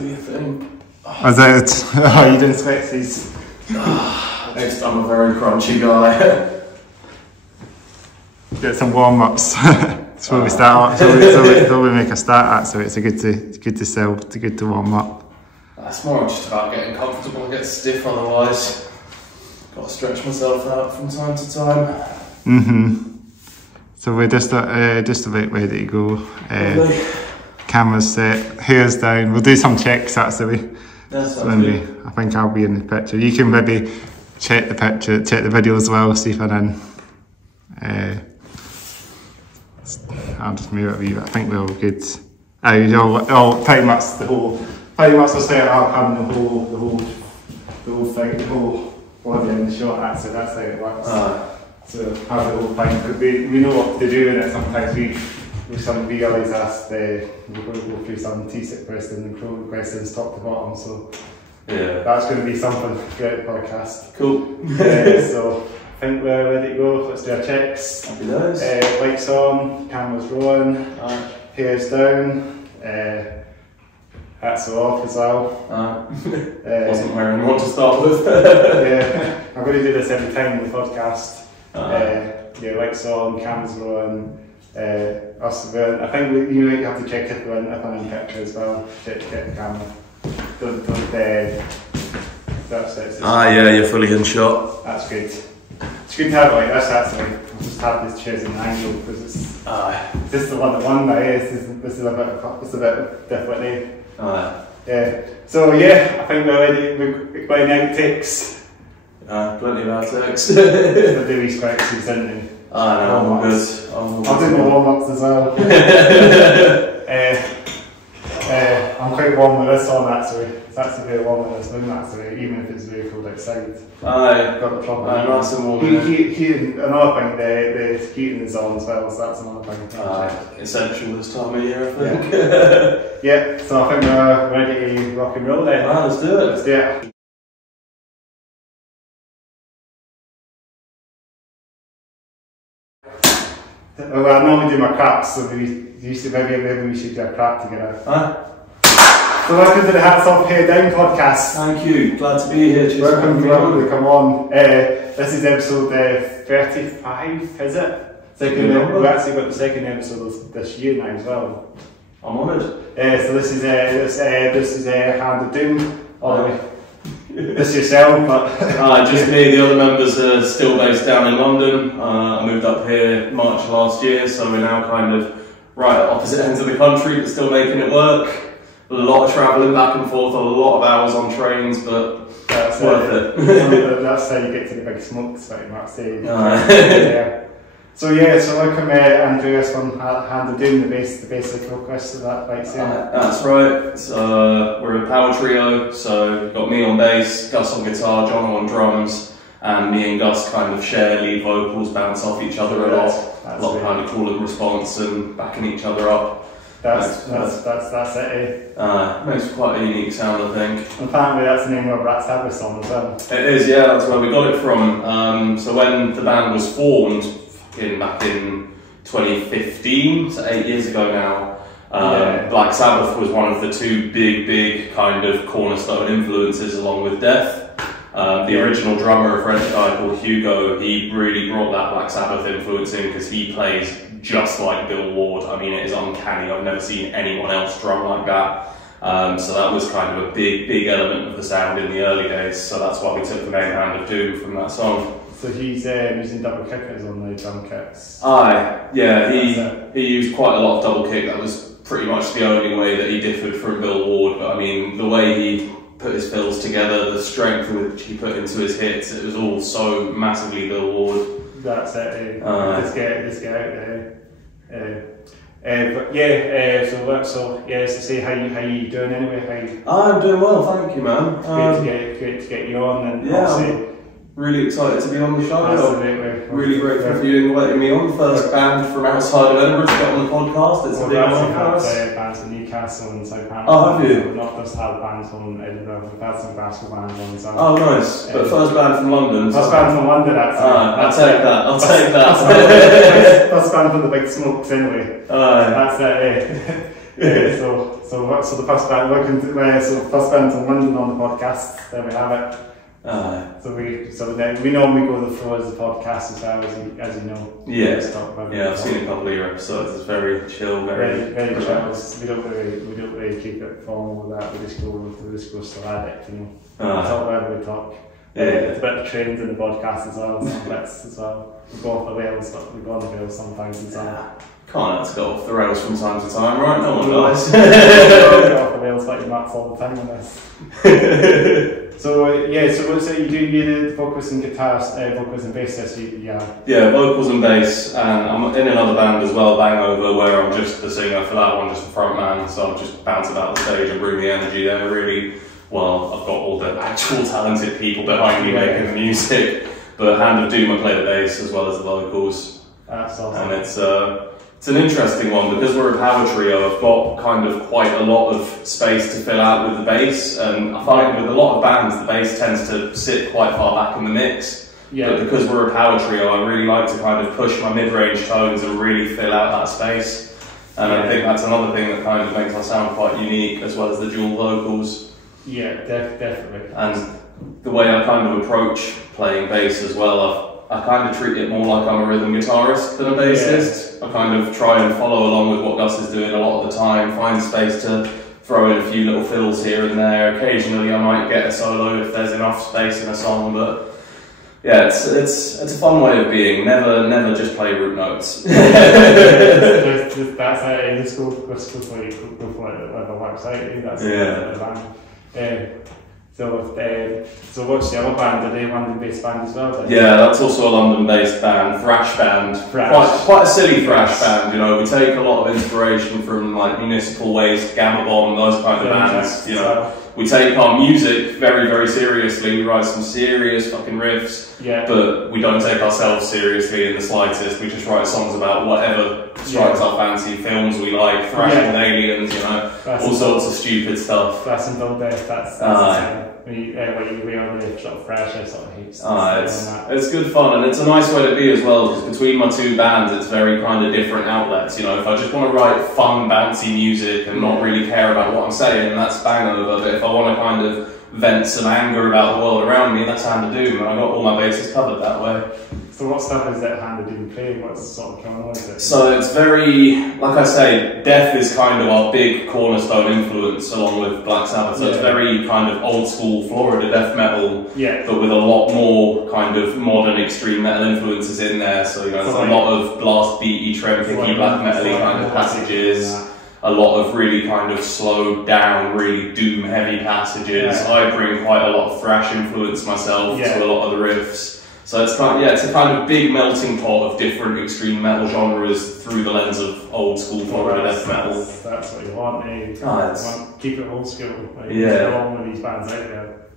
do your thing. Is it? Oh, you didn't expect these? I'm a very crunchy guy. Get some warm-ups. That's where we start. That's where we make a start at. So it's good to sell. It's good to warm up. It's more just about getting comfortable and get stiff. Otherwise, got to stretch myself out from time to time. So we're just about ready to go. Camera's set, hair's down. We'll do some checks actually. I think I'll be in the picture. You can maybe check the picture, check the video as well, see if I'm in. I'll just move it a wee bit. I think we're all good. Pretty much the set up having the whole thing, the whole body in the shot. Actually, that's how it works. So have the whole thing. Because we know what to do in it. Sometimes we realise we're going to go through some T-sit questions and crow questions top to bottom. So yeah, that's going to be something throughout the podcast. Cool. So I think we're ready to go. Let's do our checks. Happy days. Lights on, cameras rolling, hair's down, hats are off as well. Wasn't wearing one to start with. Yeah, I'm going to do this every time in the podcast. Yeah, lights on, cameras rolling. I think you might have to check if I'm in picture as well. Check the camera. That's it. Yeah, you're fully in shot. That's good. It's good to have it like this actually. I'll just have this chosen angle because it's this is the one that won by this is a bit different. Yeah. So yeah, I think we're ready. We're going to outtakes. Plenty of outtakes. We'll do these questions, didn't we? No, I'm good. I'll do my warm-ups as well. I'm quite warm with this on actually. It's actually very warm with this moon actually, even if it's very cold outside. Got the proper nice and warm. Another thing, the heating is on as well, so that's another thing. Essential this time of year, I think. Yeah, so I think we're ready to rock and roll then. Let's do it. Let's do it. Well, I normally do my craps, so maybe we should do a crap together. So welcome to the Hats Off Hair Down podcast. Thank you, glad to be here. Cheers. Welcome to come on. This is episode 35, is it? We've actually got the second episode this year now as well. I'm honoured. So this is Hand of Doom. This yourself, but just me. The other members are still based down in London. I moved up here March last year, so we're now kind of right at opposite ends of the country, but still making it work. A lot of travelling back and forth, a lot of hours on trains, but that's worth it. That's how you get to the big smokes, like you might say. So welcome Andreas from Hand of Doom, the basic focus of that bike scene. That's right. We're a power trio, so we've got me on bass, Gus on guitar, John on drums, and me and Gus kind of share lead vocals, bounce off each other a lot. A lot of kind of call and response and backing each other up. That's it. Makes quite a unique sound, I think. Apparently that's the name of a Black Sabbath song as well. It is, yeah, that's where we got it from. So when the band was formed, back in 2015, so 8 years ago now, Black Sabbath was one of the two big kind of cornerstone influences along with Death. The original drummer, a French guy called Hugo, he really brought that Black Sabbath influence in because he plays just like Bill Ward. I mean, it is uncanny. I've never seen anyone else drum like that. So that was kind of a big element of the sound in the early days. So that's why we took the name Hand of Doom from that song. So he's using double kickers on the drum kits. He used quite a lot of double kick. That was pretty much the only way that he differed from Bill Ward. But I mean, the way he put his fills together, the strength which he put into his hits, it was all so massively Bill Ward. That's it. Let's get out there. So say how you doing anyway? I'm doing well, thank you, man. Great to get you on, and I'm really excited to be on the show. Absolutely. Really grateful for you inviting me on. First band from outside of Edinburgh to get on the podcast. It's a big one for us. Bands from Newcastle and Southampton. Oh, have you? We've not just had bands from Edinburgh, we've had some basketball bands on. Oh, nice. But first band from London. First band from London, actually. I'll take that. First band from the Big Smokes, anyway. That's it. So the first band, first band in London on the podcast. There we have it. We normally go the flow as the podcast as well, as you know. Yeah, I've seen a couple of your episodes. It's very chill, very chill. We don't really keep it formal with that. We just go sporadic, you know. We talk wherever we talk. It's a bit of trends in the podcast as well. Some bits as well. We go off the rails, but we go on the rails sometimes and some. Can't have to go off the rails from time to time, right? No one does. Go off the rails like Matt's all the time with this. So what's it you do? You do vocals and guitars, vocals and bass. Yeah, vocals and bass, and I'm in another band as well, Bangover, where I'm just the singer for that one, just the front man. So I'm just bounce about the stage and bring the energy there. Really, well, I've got all the actual talented people behind me making the music, but Hand of Doom I play the bass as well as the vocals. That's awesome. And it's an interesting one because we're a power trio. I've got kind of quite a lot of space to fill out with the bass, and I find with a lot of bands the bass tends to sit quite far back in the mix. But because we're a power trio, I really like to kind of push my mid-range tones and really fill out that space. And I think that's another thing that kind of makes our sound quite unique, as well as the dual vocals. Yeah, definitely. And the way I kind of approach playing bass as well, I kind of treat it more like I'm a rhythm guitarist than a bassist. I kind of try and follow along with what Gus is doing a lot of the time, find space to throw in a few little fills here and there. Occasionally I might get a solo if there's enough space in a song, but yeah, it's a fun way of being. Never just play root notes. That's it. Just go for it. Whatever works out. That's the band. So what's the other band? Are they a London-based band as well? Yeah, that's also a London-based band, thrash band. Quite a silly thrash band, you know. We take a lot of inspiration from like Municipal Waste, Gamma Bomb, those kind of bands, you know. We take our music very, very seriously. We write some serious fucking riffs, but we don't take ourselves seriously in the slightest. We just write songs about whatever strikes our fancy, films we like, thrashing with aliens, you know, all sorts of stupid stuff. That's until death. That's we are really sort of fresh, sort of heaps. It's good fun, and it's a nice way to be as well, because between my two bands it's very kind of different outlets. You know, if I just want to write fun, bouncy music and not really care about what I'm saying, that's Bangover. But if I want to kind of vent some anger about the world around me, that's Hand of Doom, and I got all my bases covered that way. So what stuff is that Hand of Doom play? What sort of genre is it? So it's very, like I say, death is kind of our big cornerstone influence along with Black Sabbath. So it's very kind of old school Florida death metal, but with a lot more kind of modern extreme metal influences in there. So you know, there's a lot of blast beaty, trempicky, black metal-y kind of passages. A lot of really kind of slowed down, really doom heavy passages. I bring quite a lot of thrash influence myself to a lot of the riffs. So it's kind of, it's a kind of big melting pot of different extreme metal genres through the lens of old school Florida death metal. That's what you want, eh? You want keep it old school. Like, along with these bands out there.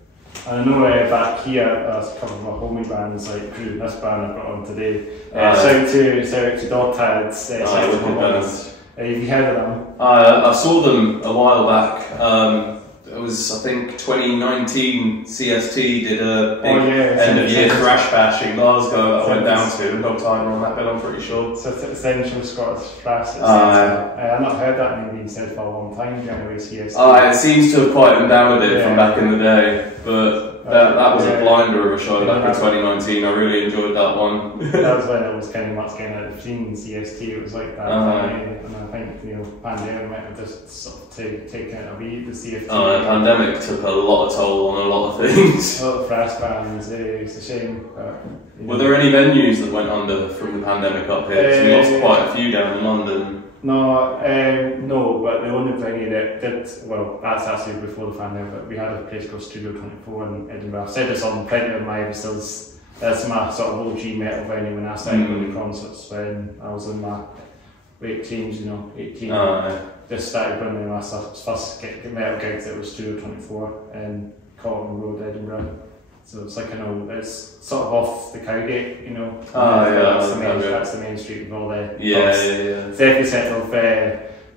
And I know back here, a couple of my homie bands, like including this band I've got on today. Shout out to Dalkeith. Have you heard of them? I saw them a while back. It was, I think, 2019 CST did a big end of year thrash bash in Glasgow that I went down to and got time on that bit, I'm pretty sure. So it's essential Scottish thrash. I've not heard that name being said for a long time, anyway, CST. It seems to have quietened down a bit from back in the day, but that was a blinder of a show back in 2019. I really enjoyed that one. That was when it was kind of seen CST, it was like that. And I think, you know, pandemic might have just sort of taken it away, the CST. Pandemic took a lot of toll on a lot of things. A lot of thrash bands, it's a shame. Were there any venues that went under from the pandemic up here? Because we lost quite a few down in London. No, but the only venue that did, well, that's actually before the pandemic, but we had a place called Studio 24 in Edinburgh. I've said this on plenty of my episodes. That's my sort of OG metal venue when I started going to concerts when I was in my late teens, you know, 18. Just started going to my first metal gigs. It was Studio 24 in Cotton Road, Edinburgh. So it's like, you know, it's sort of off the Cowgate, you know. That's the main street of all the pubs. It's the epicenter of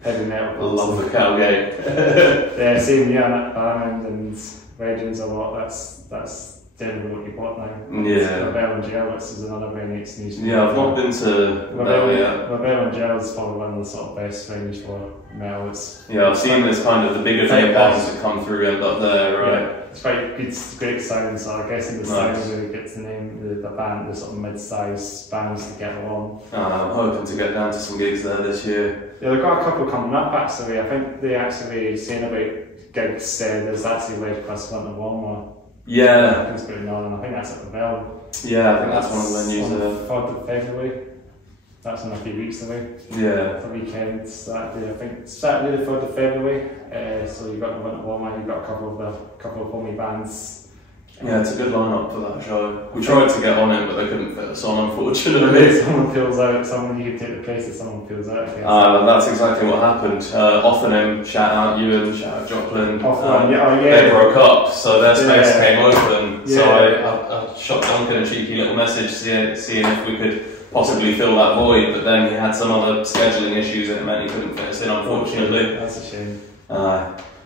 heavy metal. I love the Cowgate. Same year, Diamond and Legends a lot. That's Denver what you bought now. Yeah. Ravel and Gel, which is another very nice niche. Yeah, I've not been to Ravel yet. Ravel and Gel is probably one of the sort of best venues for metal. Yeah, I've seen this kind of the bigger name bands that come through end up there, right? Yeah, it's quite good, great sound, so I guess in the sound really gets the name, the band, the sort of mid-sized bands to get along. I'm hoping to get down to some gigs there this year. Yeah, they've got a couple coming up actually. I think they actually saying about gigs, there's actually Red Cross Winter Warmer. Yeah. I think it's going on, and I think that's at the Bell. Yeah, I think that's one of the venues there. 3rd of February. That's in a few weeks away. Yeah. The weekend, Saturday, I think Saturday the 3rd of February. So you've got the Winter Warmer, you've got a couple of homie bands. Yeah, it's a good lineup for that show. We tried to get on it, but they couldn't fit us on, unfortunately. Someone pulls out, you can take the place that someone pulls out. That's exactly what happened. Offanem, shout out Ewan, shout out Joplin. They broke up, so their space came open. Yeah. So I shot Duncan a cheeky little message, seeing if we could possibly fill that void, but then he had some other scheduling issues and it meant he couldn't fit us in, unfortunately. That's a shame.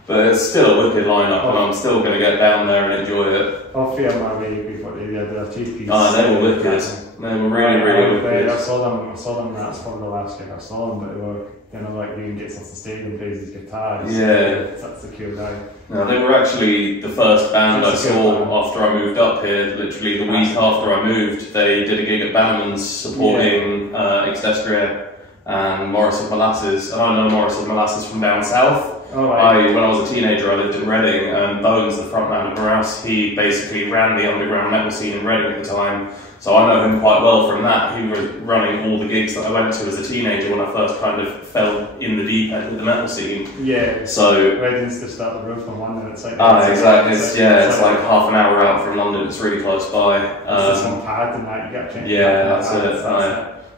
But it's still a wicked lineup, and I'm still going to get down there and enjoy it. I'll feel my way before they did their two-piece. They were wicked. They were really wicked. I saw them. That's probably the last gig I saw them, but they were, like Ian gets off the stage and plays his guitars. Yeah. That's the cool guy. No, they were actually the first band I saw after I moved up here. Literally the week after I moved, they did a gig at Bannerman's supporting Exdestrier and Morris of Molasses. I know Morris of Molasses from down south. Oh, right. When I was a teenager, I lived in Reading, and Bones, the frontman of Morass, he basically ran the underground metal scene in Reading at the time. So I know him quite well from that. He was running all the gigs that I went to as a teenager when I first kind of fell in the deep end with the metal scene. Yeah. So Reading's just up the road from London. It's like exactly. It's like half an hour out from London. It's really close by. It's on pad and that you get. Yeah, that's it.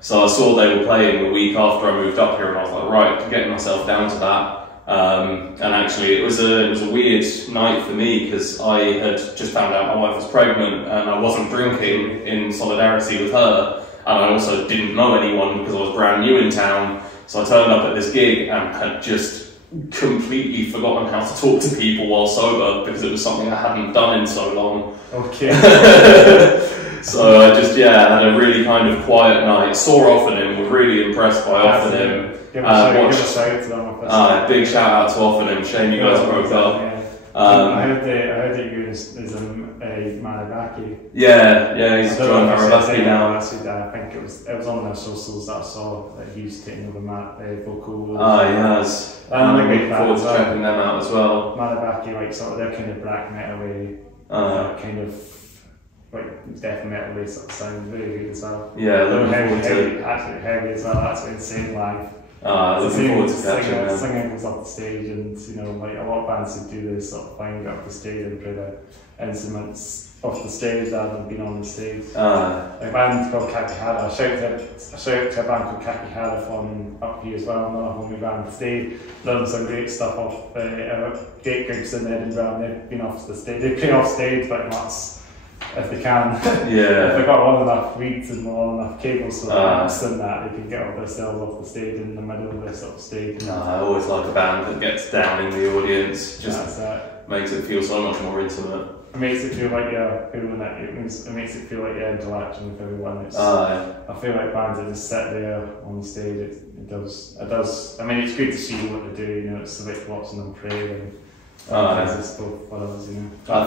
So I saw they were playing the week after I moved up here, and I was like, right, getting myself down to that. And actually it was a weird night for me because I had just found out my wife was pregnant and I wasn't drinking in solidarity with her, and I also didn't know anyone because I was brand new in town. So I turned up at this gig and had just completely forgotten how to talk to people while sober because it was something I hadn't done in so long. Okay. So I just had a really kind of quiet night. Saw Offanem, was really impressed by Offanem. Give a shout to them. Big shout out to Offanem. Shame you guys broke up. I heard that you is Manabaki. Yeah, he's joined Manabaki now. I think it was on their socials that I saw that he's taking over vocal. He has. I'm looking forward to checking them out as well. Manabaki, like sort of their kind of black metal way, kind of like death metal way sort of sound, very good as well. Yeah, looking heavy, forward to absolutely heavy as well. That's insane live. Looking forward to catching them. Singing goes off the stage, and like a lot of bands who do this sort of thing, go up the stage and play the instruments off the stage rather than being on the stage. A band called Kakihara. A shout to a band called Kakihara from up here as well. Another homie band. They done some great stuff off great gigs in Edinburgh, and they've been off the stage. They play off stage pretty much if they can. Yeah. If they've got long enough reeds and long enough cables so that they can get up themselves off the stage in the middle of this sort of stage. I always like a band that gets down in the audience. Just makes it feel so much more intimate. It makes it feel like you're feeling it. It makes it feel like you're interacting with everyone. I feel like bands that just sit there on the stage. It does. I mean, it's good to see what they do. You know, it's like watching them play and. I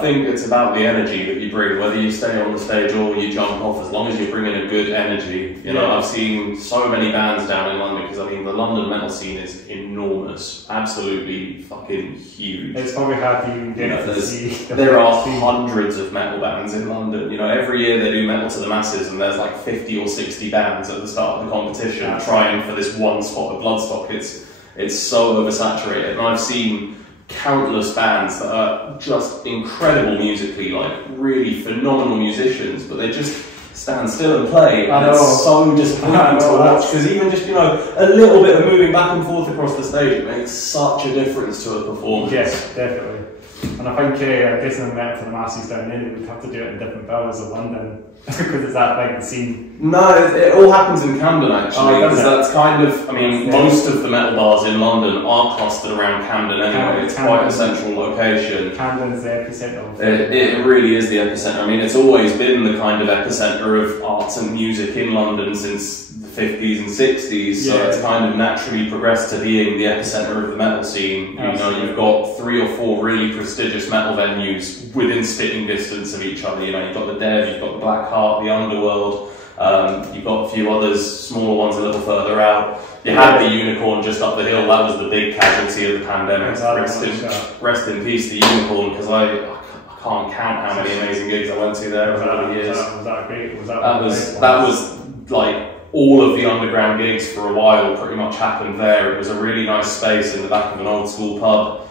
think it's about the energy that you bring, whether you stay on the stage or you jump off, as long as you're bringing a good energy. You know, I've seen so many bands down in London, because I mean the London metal scene is enormous, absolutely fucking huge. It's probably hard to even get to see. There are hundreds of metal bands in London. You know, every year they do Metal to the Masses, and there's like 50 or 60 bands at the start of the competition trying for this one spot of Bloodstock. It's so oversaturated, and I've seen countless bands that are just incredible musically, like really phenomenal musicians, but they just stand still and play, and it's so disappointing to watch, because even just, you know, a little bit of moving back and forth across the stage, it makes such a difference to a performance. Yes, definitely. And I think, I guess in the Metal to the Masses down there, they would have to do it in different boroughs of London because it's that big the scene. No, it all happens in Camden actually, because Oh, that's kind of, I mean, most of the metal bars in London are clustered around Camden anyway. It's quite a central location. Camden's the epicentre of it really is the epicentre. I mean, it's always been the kind of epicentre of arts and music in London since the 50s and 60s, so it's kind of naturally progressed to being the epicentre of the metal scene. You know, you've got 3 or 4 really prestigious metal venues within spitting distance of each other. You know, you've got the Dev, you've got the Black Heart, the Underworld. You've got a few others, smaller ones a little further out. You had the Unicorn just up the hill. That was the big casualty of the pandemic. Rest in peace, the Unicorn, because I can't count how many amazing gigs I went to there over the years. Was that great? That was like all of the underground gigs for a while pretty much happened there. It was a really nice space in the back of an old school pub.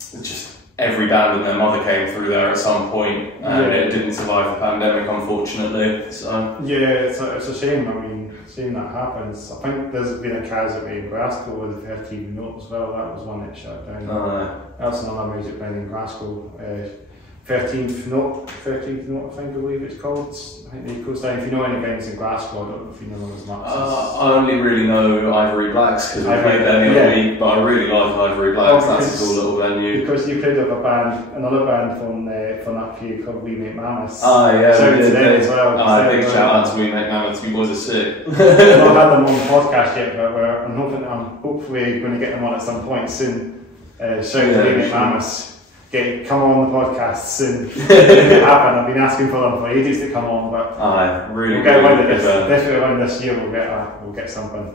Just every band and their mother came through there at some point, and it didn't survive the pandemic, unfortunately. So it's a shame. I mean, seeing that happens. I think there's been a casualty in Glasgow with the 13th Note as well. That was one that shut down. That's another music band in Glasgow. 13th Note, I think I believe it's called. I think they closed down. If you know any bands in Glasgow, I don't know if you know them as much. I only really know Ivory Blacks because we played them the other week, but I really like Ivory Blacks. That's a cool little venue. Because you could have another band from up here called We Make Mammoths. Yeah, shout to them as well. Big shout out to We Make Mammoths. You boys are sick. I've not had them on the podcast yet, but I'm hopefully going to get them on at some point soon. Shout to We Make Mammoths. Come on the podcast soon. It happen. I've been asking for them for ages to come on, but we'll get one this year. We'll get something,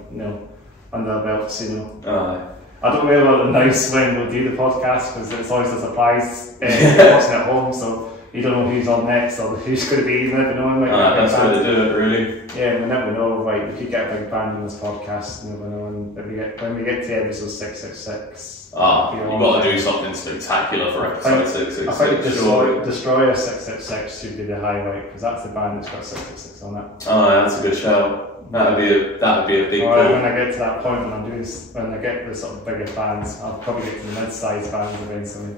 under our belts, I don't really want to announce when we'll do the podcast because it's always a surprise. Watching at home, so you don't know who's on next or who's going to be. You never know. That's how they do it, really. Yeah, we never know. Like, we could get a big band on this podcast. You never know. And when we get to episode 666. You've got to do something spectacular for episode 666. I think Destroyer 666 should be the highlight because that's the band that's got 666 on it. That's a good shout. That would be a big pull. When I get to that point, when I get the sort of bigger bands, I'll probably get to the mid-sized bands eventually.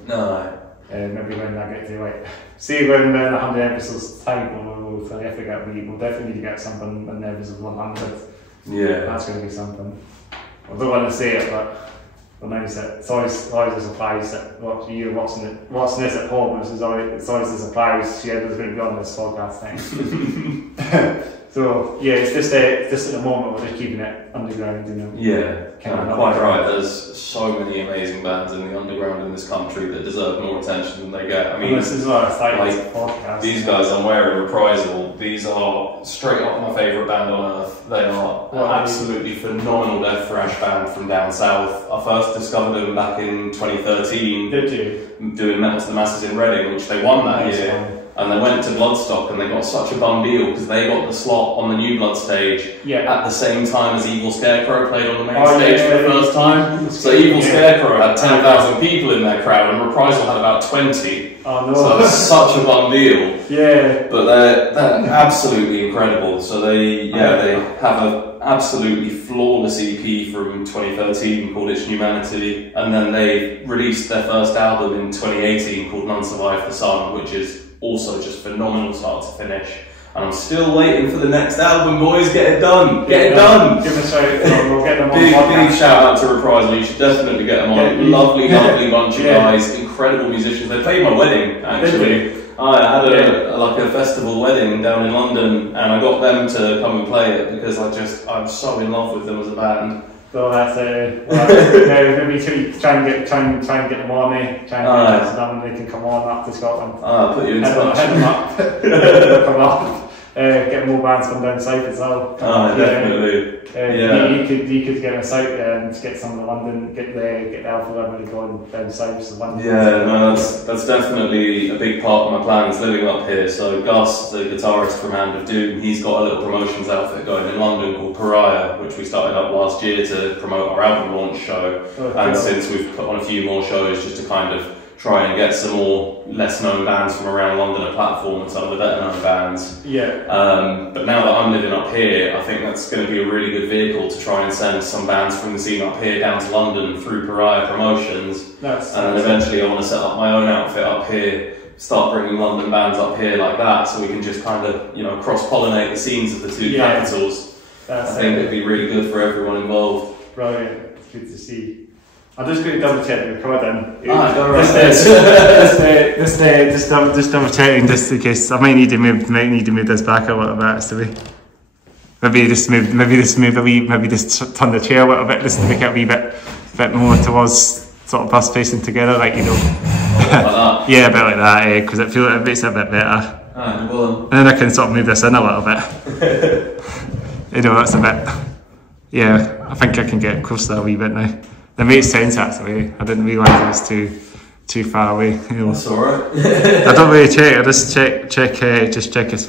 Maybe when I get to when we're in 100 episodes time, we'll definitely get something in episode 100. Yeah, that's going to be something. I don't want to say it, but. It's always a surprise that you're watching this at home. It's always a surprise. There's going to be on this podcast thing. So it's just at the moment we're just keeping it underground. Quite right. There's so many amazing bands in the underground in this country that deserve more attention than they get. I mean, this is what I started this podcast. These guys I'm wearing Reprisal. These are straight up my favourite band on earth. They are an absolutely phenomenal death thrash band from down south. I first discovered them back in 2013. Did you? Doing Metal to the Masses in Reading, which they won that year. And they went to Bloodstock and they got such a bum deal because they got the slot on the New Blood stage at the same time as Evil Scarecrow played on the main stage for the first time. So Evil Scarecrow had 10,000 people in their crowd and Reprisal had about 20. Oh no. So it's such a bum deal. Yeah. But they're absolutely incredible. So they have an absolutely flawless EP from 2013 called It's Humanity. And then they released their first album in 2018 called None Survive the Sun, which is also just phenomenal start to finish. And I'm still waiting for the next album, boys. Get it done. Get it done. Give them a shout. We'll get them on the podcast. Big shout out to Reprisal. You should definitely get them on. Lovely bunch of guys. Incredible musicians. They played my wedding, actually. I had a festival wedding down in London, and I got them to come and play it because I'm so in love with them as a band. So that's maybe try and get them on there. Try and get them they can come on up to Scotland. Put you in touch. Head them up. Come up. Get more bands from down south as well. Definitely. You could get us out there and get some of the London, get the Alpha Level going down south to London. That's definitely a big part of my plans living up here. So Gus, the guitarist from Hand of Doom, he's got a little promotions outfit going in London called Pariah, which we started up last year to promote our album launch show. Since we've put on a few more shows just to kind of try and get some more less known bands from around London a platform and some of the better known bands. Yeah. But now that I'm living up here, I think that's going to be a really good vehicle to try and send some bands from the scene up here down to London through Pariah Promotions. And then eventually I want to set up my own outfit up here, start bringing London bands up here like that, so we can just kind of, you know, cross-pollinate the scenes of the two capitals. I think it'd be really good for everyone involved. Brilliant, it's good to see. I'm just going to double check the recording. Just double checking, just in case. I might need to move this back a little bit. So maybe just turn the chair a little bit, just to make it a wee bit more towards sort of us facing together, like, you know. Like that. Yeah, a bit like that, because it makes it a bit better. And then I can sort of move this in a little bit. You know, that's a bit. Yeah, I think I can get closer a wee bit now. That makes sense actually. I didn't realise it was too far away. You know. That's alright. I don't really check. I just check if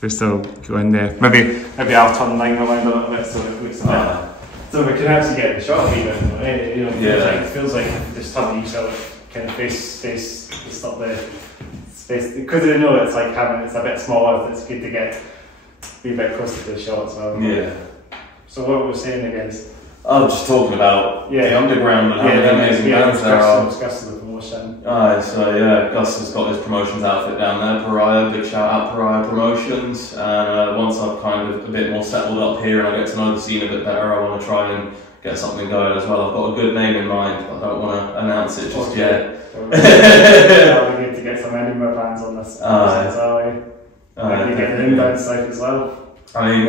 we're still going there. Maybe I'll turn the line around a little bit so it looks a bit. So we can actually get the shot even. You know, it feels like just turning each other kind of face just up the space, because I know it's like it's a bit smaller. It's good to get a wee bit closer to the shot as well. Yeah. So what were we saying again? I was just talking about the underground and how many amazing bands there are. Discuss the promotion. So yeah, Gus has got his promotions outfit down there, Pariah, big shout out Pariah Promotions. And once I've kind of a bit more settled up here and I get to know the scene a bit better, I want to try and get something going as well. I've got a good name in mind, but I don't want to announce it just yet. It'll be good to get some Edinburgh bands on this as well. Maybe get them down south as well. I mean,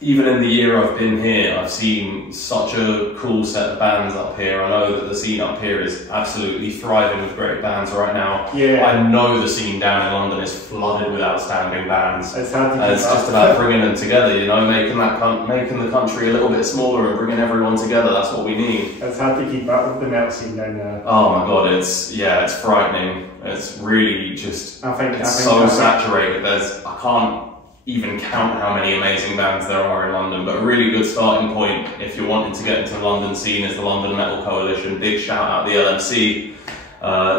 even in the year I've been here, I've seen such a cool set of bands up here. I know that the scene up here is absolutely thriving with great bands right now. Yeah. I know the scene down in London is flooded with outstanding bands. It's hard to keep it's just about bringing them together, you know, making the country a little bit smaller and bringing everyone together. That's what we need. It's hard to keep up with the metal scene down there. Oh my god, it's frightening. It's really just, I think so saturated. I can't even count how many amazing bands there are in London, but a really good starting point if you're wanting to get into the London scene is the London Metal Coalition. Big shout out the LMC.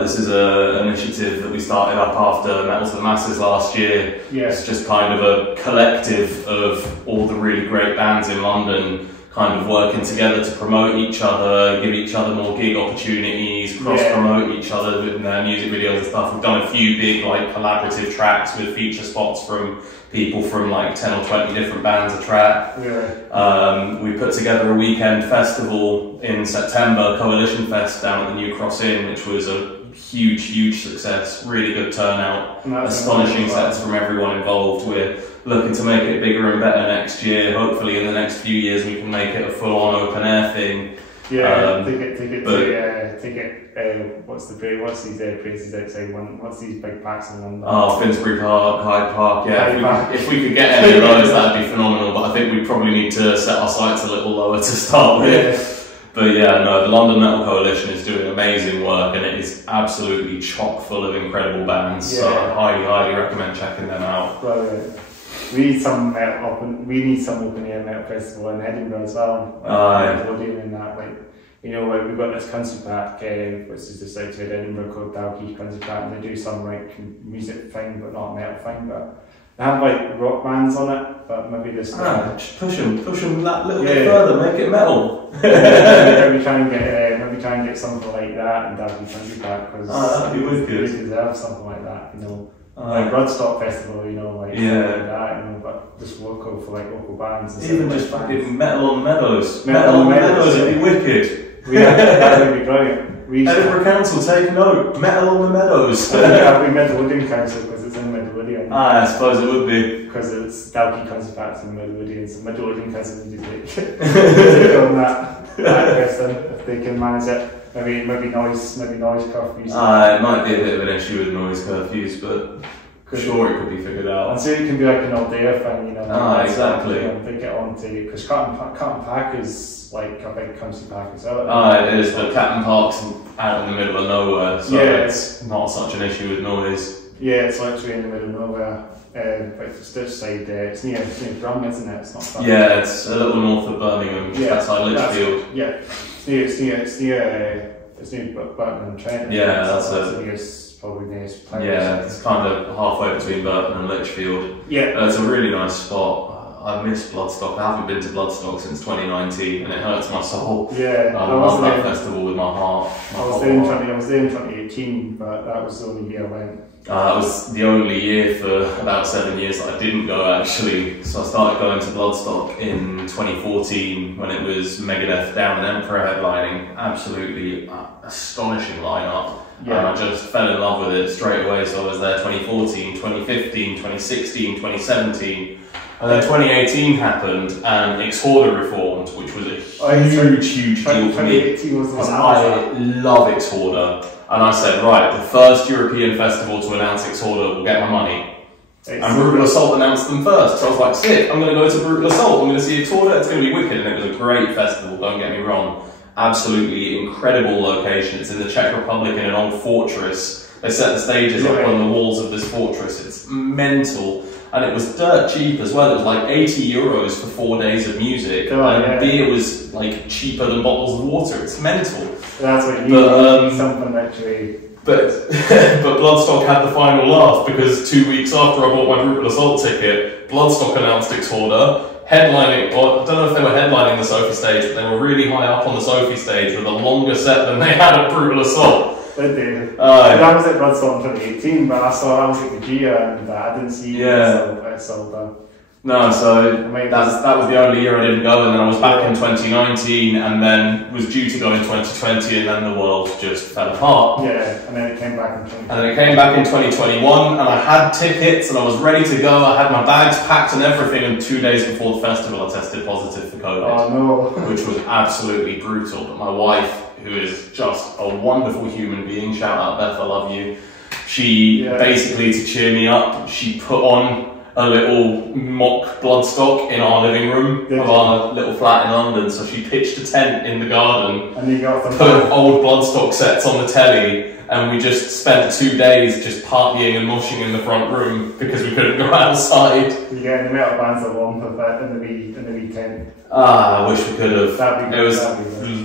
This is an initiative that we started up after Metal to the Masses last year. Yeah. It's just kind of a collective of all the really great bands in London kind of working together to promote each other, give each other more gig opportunities, cross-promote each other with music videos and stuff. We've done a few big like collaborative tracks with feature spots from people from like 10 or 20 different bands a track. Yeah. We put together a weekend festival in September, Coalition Fest down at the New Cross Inn, which was a huge success, really good turnout, astonishing sets from everyone involved. We're looking to make it bigger and better next year. Hopefully in the next few years we can make it a full-on open air thing. Yeah, what's these places outside? What's these big parks in London? Oh, Finsbury Park, Hyde Park, yeah. If we could get any of those, that'd be phenomenal, but I think we probably need to set our sights a little lower to start with. But yeah, no, the London Metal Coalition is doing amazing work and it is absolutely chock full of incredible bands, so I highly recommend checking them out. Brilliant. We need some open air metal festival in Edinburgh as well. And that, like, you know, like we've got this country park, which is just outside Edinburgh called Dalkeith Country Park, and they do some like music thing, but not metal thing. But they have like rock bands on it, but maybe just push them that little bit further, make it metal. maybe try and get something like that in Dalkeith Country Park, because that'd be wicked. They deserve something like that, you know. Like Bloodstock Festival, you know, like that, you know, but just local for like local bands. Even just fucking Metal on Meadows. Metal on Meadows would be wicked. That would be brilliant. Edinburgh Council, take note. Metal on the Meadows. That would be Midlothian Council because it's in Midlothian. I suppose it would be. Because it's Dalkeith Council Parks in Midlothian, so Midlothian Council need to take on that question if they can manage it. Maybe noise curfews. It might be a bit of an issue with noise curfews, but sure it could be figured out. And so it can be like an all-day thing, you know. Exactly. They get on to, because Cutton Park is like a big country park as well. It is, but Captain Park's out in the middle of nowhere, so it's not such an issue with noise. Yeah, it's literally in the middle of nowhere. But it's just side there. It's near Brum, isn't it? It's not far. Yeah, it's a little north of Birmingham, just outside Lichfield. It's near it's new Burton and Trent. Yeah, that's it. Probably nearest players. Yeah, it's kind of halfway between Burton and Lichfield. Yeah. It's a really nice spot. I miss Bloodstock. I haven't been to Bloodstock since 2019 and it hurts my soul. Yeah. I love that festival with my heart. I was there in 2018, but that was the only year I went. That was the only year for about 7 years that I didn't go actually. So I started going to Bloodstock in 2014 when it was Megadeth, Down and Emperor headlining. Absolutely astonishing lineup. Yeah. And I just fell in love with it straight away. So I was there 2014, 2015, 2016, 2017. And then 2018 happened and Exhorder reformed, which was a huge deal for me. I love Exhorder. And I said, right, the first European festival to announce Exhorder will get my money. And Brutal Assault announced them first. So I was like, sick, I'm going to go to Brutal Assault, I'm going to see Exhorder, it's going to be wicked. And it was a great festival, don't get me wrong. Absolutely incredible location. It's in the Czech Republic in an old fortress. They set the stages up on the walls of this fortress. It's mental. And it was dirt cheap as well. It was like 80 euros for 4 days of music. And beer was like cheaper than bottles of water. It's mental. That's what you need, something actually. But Bloodstock had the final laugh because 2 weeks after I bought my Brutal Assault ticket, Bloodstock announced Exhorder. Headlining, or I don't know if they were headlining the Sophie stage, but they were really high up on the Sophie stage with a longer set than they had at Brutal Assault. They did. I was at Bloodstock in 2018, but I was at the Gia and I didn't see Exhorder. No, so that was the only year I didn't go, and then I was back in 2019, and then was due to go in 2020, and then the world just fell apart. Yeah, and then it came back in 2021. And then it came back in 2021, and I had tickets, and I was ready to go. I had my bags packed and everything, and 2 days before the festival, I tested positive for COVID. Oh no! Which was absolutely brutal. But my wife, who is just a wonderful human being, shout out Beth, I love you. She basically, to cheer me up, she put on a little mock Bloodstock in our living room of our little flat in London. So she pitched a tent in the garden, and you got put old Bloodstock sets on the telly, and we just spent 2 days just partying and moshing in the front room because we couldn't go outside. You get the metal bands that warm for that in the wee tent. I wish we could have. It was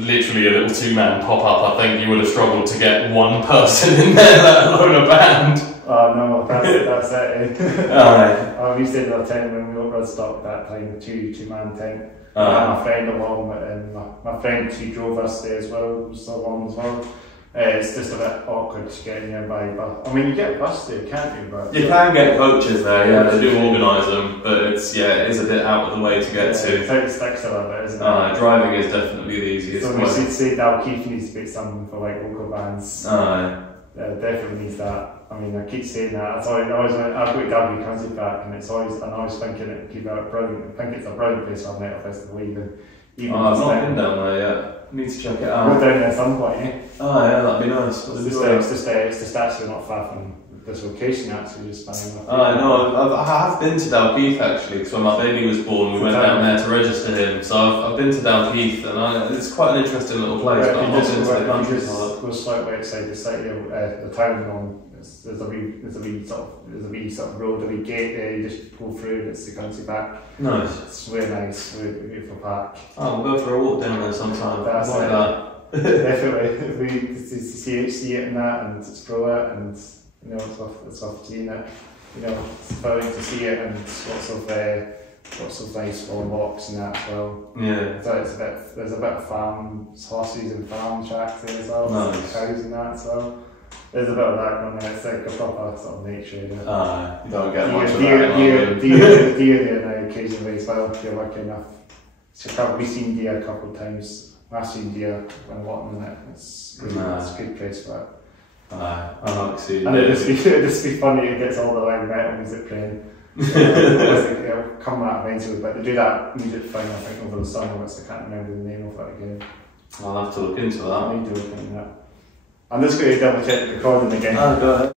literally a little two-man pop-up. I think you would have struggled to get one person in there, let alone a band. Oh no, that's it. We stayed in a tent when we were at Bloodstock that time, a two-man tent. I had my friend along, and my friend who drove us there as well, was along as well. It's just a bit awkward to get nearby, but I mean, you get a bus there, can't you? But you can get coaches there, yeah, they do organise them, but it is a bit out of the way to get to. It's out sticks a little bit, isn't it? Driving is definitely the easiest. So we should say Dalkeith needs to get something for like local bands. Definitely needs that. I mean, I keep saying that. I've got W Country back, and I'm always thinking it keep out brilliant. I think it's a brilliant place for a metal festival, even. I've not been down there yet. Need to check it out. Go down there at some point, eh? Oh yeah, that'd be nice. It's just actually not far from this location. Actually, just finding. No, I have been to Dalkeith actually. Because when my baby was born, we went down there to register him. So I've been to Dalkeith, and it's quite an interesting little place. But I've not been to the countryside. Go slightly outside the city of the town. There's a wee sort of road, a wee gate there. You just go through, and it's the country back. Nice. It's really nice, really beautiful park. Oh, we'll go for a walk down there sometime. That's like that. Definitely, we see it and that, and explore it, and you know, it's worth seeing it. You know, it's brilliant to see it, and lots of nice long walks and that as well. Yeah. So there's a bit of horses and farm tracks there as well. Nice. Cows and that as well. There's a bit of that going there. It's like a proper sort of nature. You don't get much of that. Deer there now occasionally as well if you're lucky enough. So we've seen deer a couple of times. I've seen deer when walking in it. It's a good place for it. I like to see it. And it'd just be funny, it gets all the like metal music playing. It'll come out eventually, but they do that music thing, I think, over the summer, which I can't remember the name of it again. I'll have to look into that. I need to look into that. I'm just going to double check the recording again. Go ahead.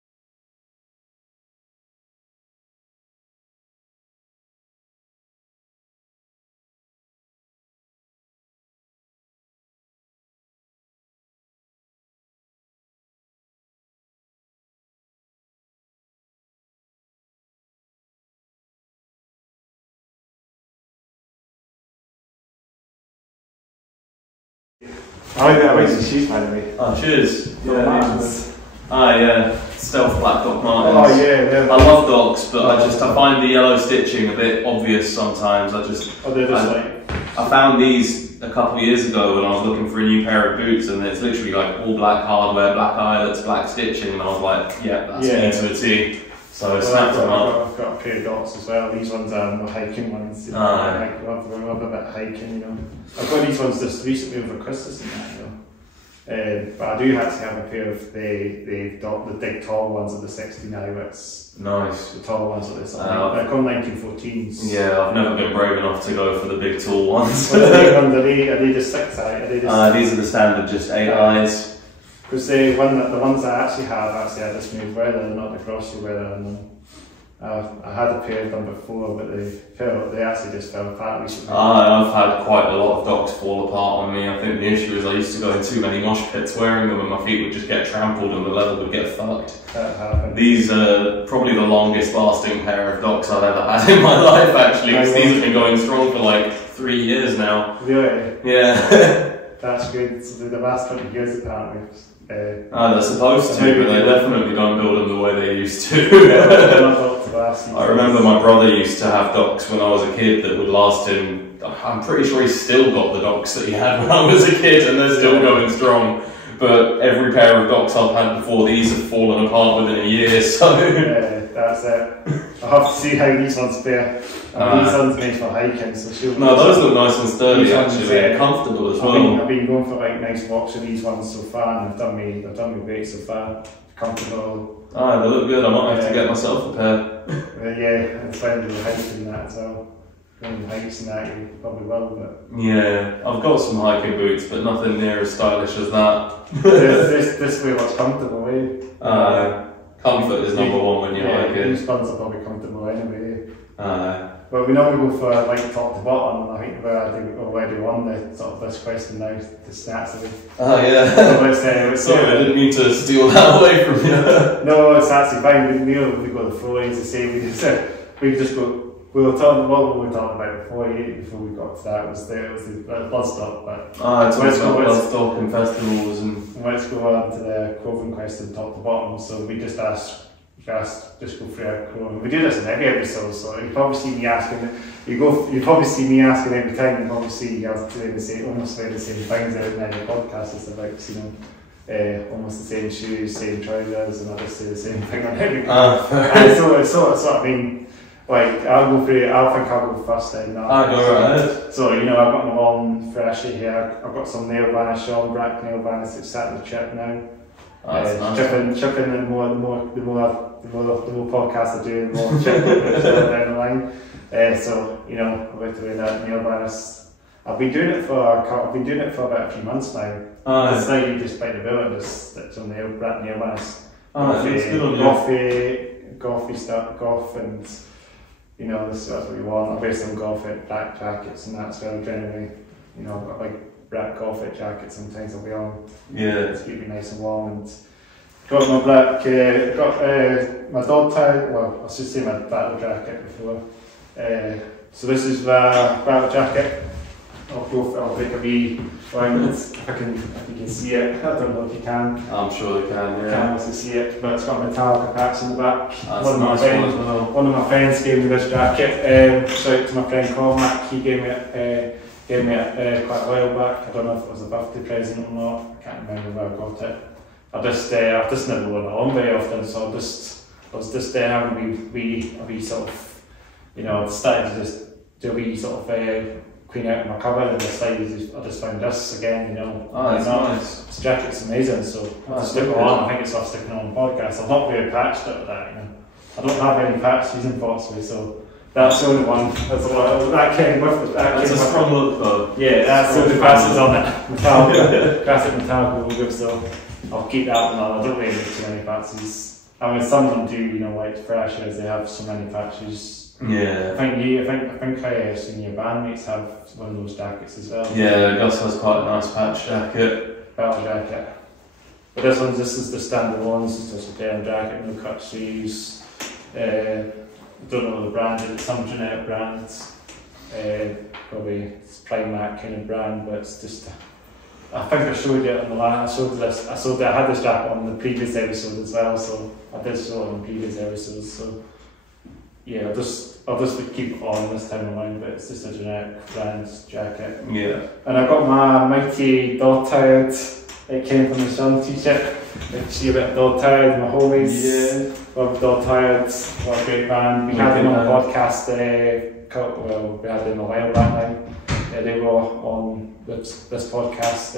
I like the shoes, by the way. Oh, cheers. Martens. Yeah, stealth black Doc Martens. Oh yeah. I love docs, but I find the yellow stitching a bit obvious sometimes. I found these a couple of years ago when I was looking for a new pair of boots, and it's literally like all black hardware, black eyelets, black stitching, and I was like, yeah, that's me to a T. So I snapped them up. I've got a pair of dots as well. These ones are the hiking ones. You know, I love a bit hiking, you know. I've got these ones just recently over Christmas and that, you know. But I do actually have a pair of the big tall ones of the 60 now. It's nice. The tall ones of this. They're called 1914s. Yeah, I've never been brave enough to go for the big tall ones. Are they just 6 eye? These are the standard, just 8 eyes. Because the ones I actually had this smooth weather, not the glossy weather. And I had a pair of them before, but they actually just fell apart recently. I've had quite a lot of docs fall apart on me. I think the issue is I used to go in too many mosh pits wearing them, and my feet would just get trampled and the leather would get fucked. That happened. These are probably the longest lasting pair of docs I've ever had in my life, actually, because these have been going strong for like 3 years now. Really? Yeah. That's good. So the last 20 years apparently. They're supposed to, but they definitely don't build them the way they used to. I remember my brother used to have docs when I was a kid that would last him. I'm pretty sure he's still got the docs that he had when I was a kid, and they're still going strong. But every pair of docs I've had before these have fallen apart within a year, so... Yeah, that's it. I'll have to see how these ones fare. These ones made for hiking, so she'll... No, those look nice and sturdy actually, and comfortable as well. I've been going for like nice walks with these ones so far, and they've done me great so far. Comfortable. They look good. I might have to get myself a pair. Yeah, and especially with hiking and that as well. Going hikes and that, you probably will, but... Yeah, I've got some hiking boots, but nothing near as stylish as that. this way what's comfortable, eh? Comfort is number one when you're hiking. These ones are probably comfortable anyway. But we normally go for like top to bottom, and I think we're already on the sort of this question now, the snacks. Oh yeah. So sorry, I didn't mean to steal that away from you. No, it's actually fine. We got the flow, as I say, we just go. We were talking about before we got to that was the bloodstock, but let's go bloodstock and festivals and let's go on to the clothing question top to bottom. So we just just go through our clothing. We do this in every episode, so you probably see me asking. You probably see me asking every time. You probably see you guys doing almost the same things out in every podcast. It's about, you know, almost the same shoes, same trousers, and I just say the same thing on every. So I mean. Like, I'll think I'll go first then. Go right ahead. So, you know, I've got my long freshy hair. I've got some nail varnish on, black nail varnish that's sat in the chip now. Nice. Chipping the more podcasts I do, the more chipping down the line. So, you know, I'm about to wear that nail varnish. I've been doing it for about a few months now. It's like you just bite the bill and just stick some black nail varnish. Golfy stuff, golf and. You know, that's what we want. I wear some golf black jackets and that's well generally. You know, I've got like black golf jackets sometimes I'll be on. Yeah. To keep me nice and warm. And got my black, my dog tie, well, I should say my battle jacket before. So this is the battle jacket. I'll take a wee round if you can see it. I don't know if you can. I'm sure they can, yeah. You can also see it, but it's got metallic patch in the back. That's one of my friends gave me this jacket. Shout out to my friend Cormac, he gave me it quite a while back. I don't know if it was a birthday present or not. I can't remember where I got it. I've just never worn it on very often, so I was just having a wee sort of, you know, started to just do a wee sort of clean out my cupboard, and I just found this again, you know. That's nice. This jacket's amazing, so I'll stick it on. I think it's worth sticking on the podcast. I've not really patched it with that, you know. I don't have any patch season thoughts with, so that's the only one. That came with it. That's a strong look though. Yeah, that's the only patches on it. Metallic, classic metallic logo, so I'll keep that one on. I don't really need too many patches. I mean, some of them do, you know, like Thrashers, they have so many patches. Yeah. I think senior bandmates have one of those jackets as well. Yeah, Gus has quite a nice patch jacket. Battle jacket. But this is the standard one. This is just a denim jacket, no cut sleeves. I don't know the brand, it's some generic brands. Probably it's Primark kind of brand, but it's just I think I showed you on the last. I had this jacket on the previous episode as well, so I did show it on the previous episodes. So yeah, I'll just keep it on this time around, but it's just a generic brand jacket. Yeah. And I got my mighty dog tired. It came from the Sun t-shirt. You can see a bit of dog tired, my homies. Yeah. Love dog tired. What a great band. We had them on the podcast. Well, we had them a while back now. They were on this podcast,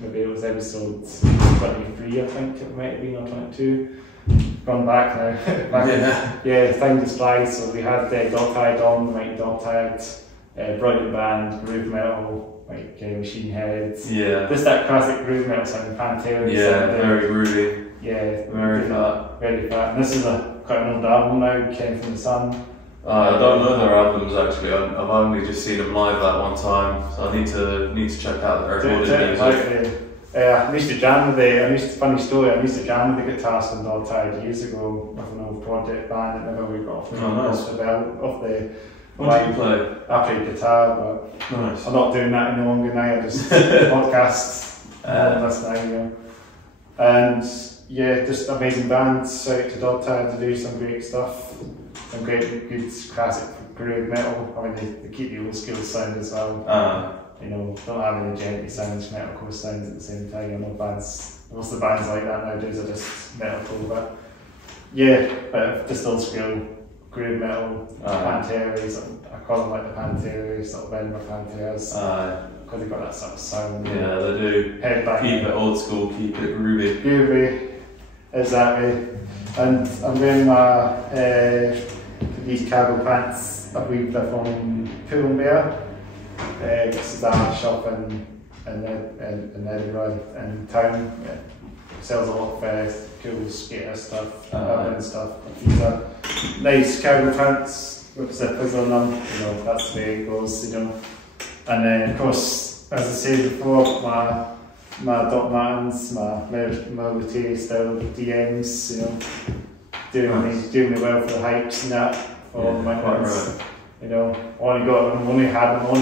maybe it was episode 23, I think it might have been, or 22. Gone back now. Yeah, time just flies. So we had Dog Tired on, the Mighty Dog Tired, brilliant band, groove metal, like Machine Heads. Yeah. Just that classic groove metal sound, Pantera. Yeah, very groovy. Yeah. Very fat. Very fat. And this is quite an old album now, came from the Sun. I don't know their albums actually. I've only just seen them live that one time, so I need to check out their recorded music. I used to jam with funny story, I used to jam with the guitarist in Dog Tired years ago with an old project band that never we got off the What do you play? I play guitar, but nice. I'm not doing that any longer now. I just podcasts that's now, you know. And yeah, just amazing bands out to Dog Tired to do some great stuff. Some great, good classic groove metal. I mean, they keep the old school sound as well. You know, don't have any genty sounds, metalcore sounds at the same time. I know bands, most of the bands like that nowadays are just metalcore, but yeah, but just old school groove metal, Panteras. I call them like the Panteras, sort of Edinburgh Panteras. Because they've got that sort of sound. Yeah, they do. Keep it old school, keep it groovy. Groovy, exactly. And I'm wearing my these cargo pants. I believe they're from Pull and Bear. This is our shop in Edinburgh in town. It sells a lot of cool skater stuff, urban stuff. These are nice cargo pants with zippers on them. You know, that's the way it goes. You know, and then of course, as I said before, my DrMartens, my Melody style DMs. You know, doing me well for the hikes and that. For my ones. You know, I've only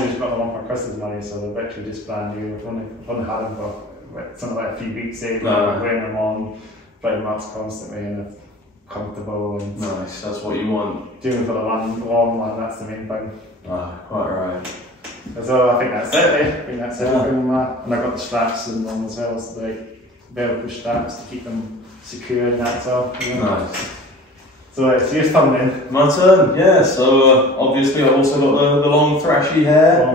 just got them on for Christmas money, so they're literally just brand new. I've only had them for something like a few weeks ago. I'm wearing them on pretty much constantly and they're comfortable and nice, that's what you want. Doing for the warm one, that's the main thing. Quite right. So I think that's it, I think that's everything on that. And I got the straps in them as well, so like Velcro straps to keep them secure and that's all. You know? Nice. So it's your turn then. My turn, yeah. So obviously I also got the long thrashy hair.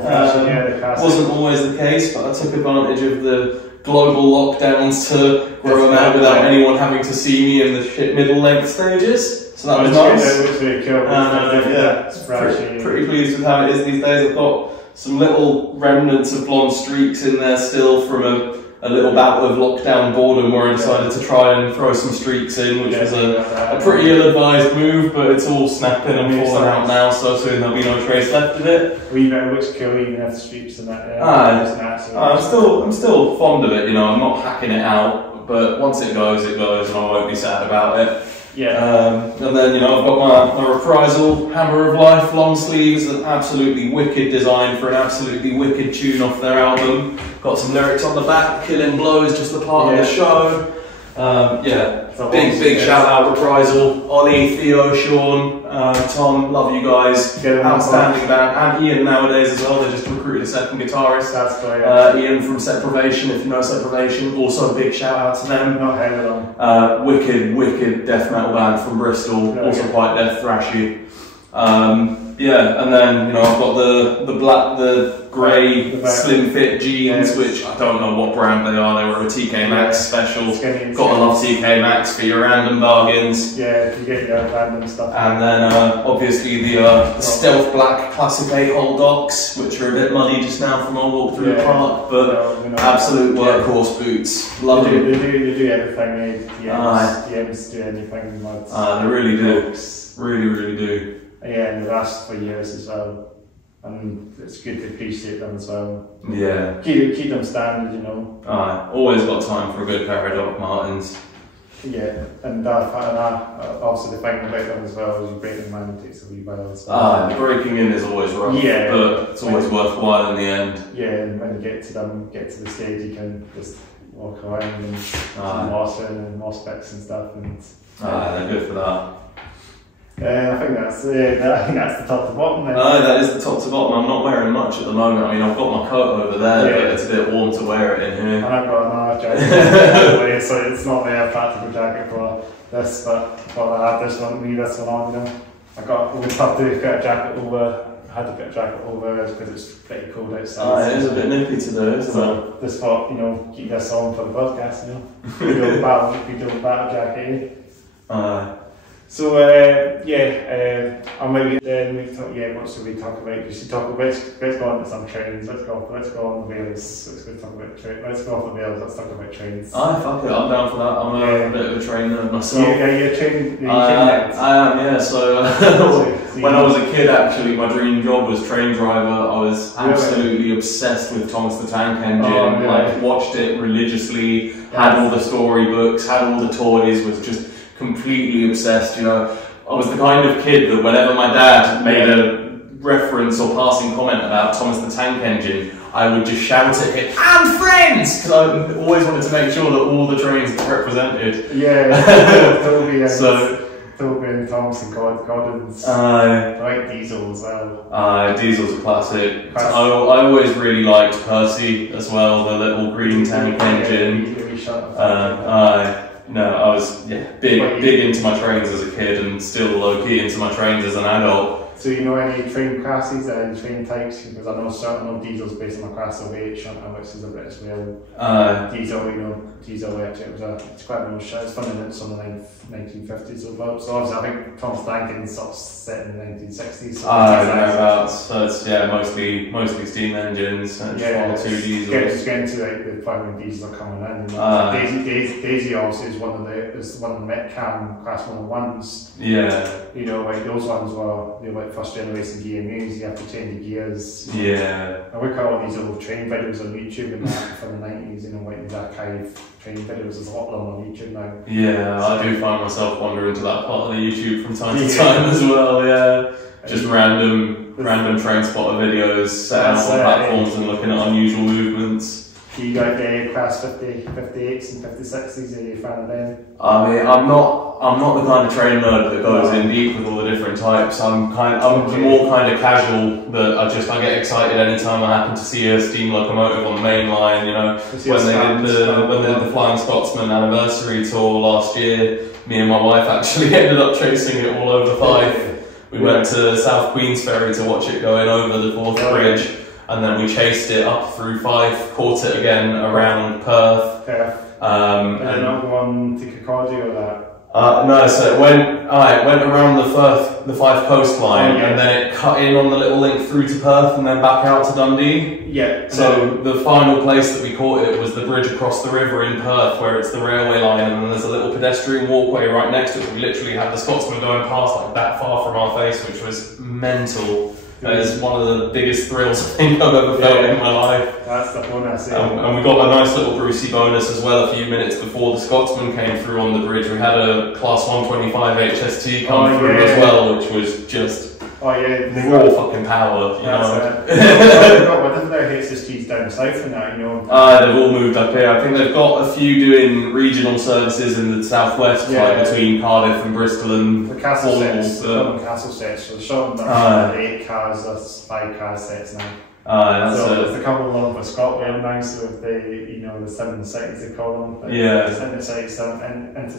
Wasn't always the case, but I took advantage of the global lockdowns to grow them out without anyone having to see me in the shit middle length stages. So that was nice. It looks really cool. Pretty pleased with how it is these days. I've got some little remnants of blonde streaks in there still from a little bout of lockdown boredom where I decided to try and throw some streaks in, which was a pretty ill-advised move, but it's all snapping and falling out now, so soon there'll be no trace left of it. Well, you know, it looks cool even if the streaks and that. I'm still fond of it, you know, I'm not hacking it out, but once it goes, and I won't be sad about it. Yeah. And then, you know, I've got my Reprisal Hammer of Life long sleeves, an absolutely wicked design for an absolutely wicked tune off their album. Got some lyrics on the back, Killing Blows, just a part of the show. Big shout out Reprisal, Ollie, Theo, Sean, Tom, love you guys. Outstanding band, and Ian nowadays as well. They just recruited a second guitarist. That's great. Ian from Seprivation, if you know Seprivation, also a big shout out to them. Not heard of them. Wicked death metal band from Bristol, also quite death thrashy. And then, you know, I've got the grey slim fit jeans, which I don't know what brand they are. They were a TK Maxx special. Gotta love TK Maxx for your random bargains. Yeah, you get your random stuff. And then obviously the stealth black classic 8-hole docks, which are a bit muddy just now from our walk through the park, but absolute workhorse boots. Love them. They do everything. They do anything. They really do. Really do. Yeah, and they last for years as well, and it's good to appreciate them as well. Yeah. Keep them standard, you know. Always got time for a good pair of Doc Martens. Yeah, and obviously the thing about them as well is you break them in, it takes a wee while. So. The breaking in is always rough, yeah, but it's always worthwhile in the end. Yeah, and when you get to the stage, you can just walk around and mossing and moss picks and stuff. And they're good for that. I think that's the top to bottom then. That is the top to bottom. I'm not wearing much at the moment. I mean, I've got my coat over there, but it's a bit warm to wear it in here. And I've got another jacket, so it's not really a practical jacket for this, but I had this one on, you know. Would have to get a jacket over. I had to get a jacket over because it's pretty cold outside. It is a bit nippy today, isn't it? So this thought, you know, keep this on for the podcast, you know. We do a battle jacket. So maybe what should we talk about? We should talk about, let's go on to some trains. Let's go on the Wales. Let's go off the Wales. Let's talk about trains. Fuck it, I'm down for that. I'm a bit of a train nerd myself. You're a train. I am, yeah. So when I was a kid, actually, my dream job was train driver. I was absolutely obsessed with Thomas the Tank Engine. Like watched it religiously. Had all the storybooks. Had all the toys. Was just completely obsessed, you know. I was the kind of kid that whenever my dad made a reference or passing comment about Thomas the Tank Engine, I would just shout at him, "And friends!" Because I always wanted to make sure that all the trains were represented. Toby and Thomas and Gordon's. Like Diesel as well. Diesel's a classic. I always really liked Percy as well, the little green tank engine. No, I was big into my trains as a kid and still low key into my trains as an adult. So you know any train classes and train types? Because I know certain Diesel's based on a class of 8 shunter, which is a British Rail. Diesel, you know, Diesel electric it's quite an old shit. It's funded it's on the 1950s or so. So obviously I think Thomas Tank Engine's sort of set in the 1960s. So it's mostly steam engines and two diesels. Just getting to like the primary diesel are coming in. Daisy obviously is one of the Metcam class 101s. Yeah. You know, like those ones were like first generation DMUs, you have to change the gears. Yeah. I look at all these old train videos on YouTube and that from the 90s, you know, like these archive train videos, there's a lot of them on YouTube now. Yeah, I do find myself wandering to that part of the YouTube from time to time as well, Just random train spotter videos set out on platforms and looking at unusual movements. You got the class 58s and 56s, are you a fan of them? I mean, I'm not the kind of train nerd that goes in deep with all the different types. I'm more kind of casual, but I get excited anytime I happen to see a steam locomotive on the main line, you know. When they did the Flying Scotsman anniversary tour last year, me and my wife actually ended up chasing it all over Fife. We went to South Queensferry to watch it going over the Forth Bridge. And then we chased it up through Fife, caught it again around Perth. And then not one to Kirkcaldy or that? No, so it went around the Fife coastline and then it cut in on the little link through to Perth and then back out to Dundee. Yeah. So the final place that we caught it was the bridge across the river in Perth where it's the railway line and then there's a little pedestrian walkway right next to it. We literally had the Scotsman going past like that far from our face, which was mental. That is one of the biggest thrills I think I've ever felt in my life. That's the bonus. And we got a nice little Brucey bonus as well a few minutes before the Scotsman came through on the bridge. We had a Class 125 HST come through as well, which was just raw fucking power, you know. What is their HSTs down south and that, you know? They've all moved up here. I think they've got a few doing regional services in the southwest, like between Cardiff and Bristol and the castle sets. Castle sets. So the short 8 cars, that's 5 car sets now. So it's a couple along for ScotRail now, so if the 7 cities they call them. Into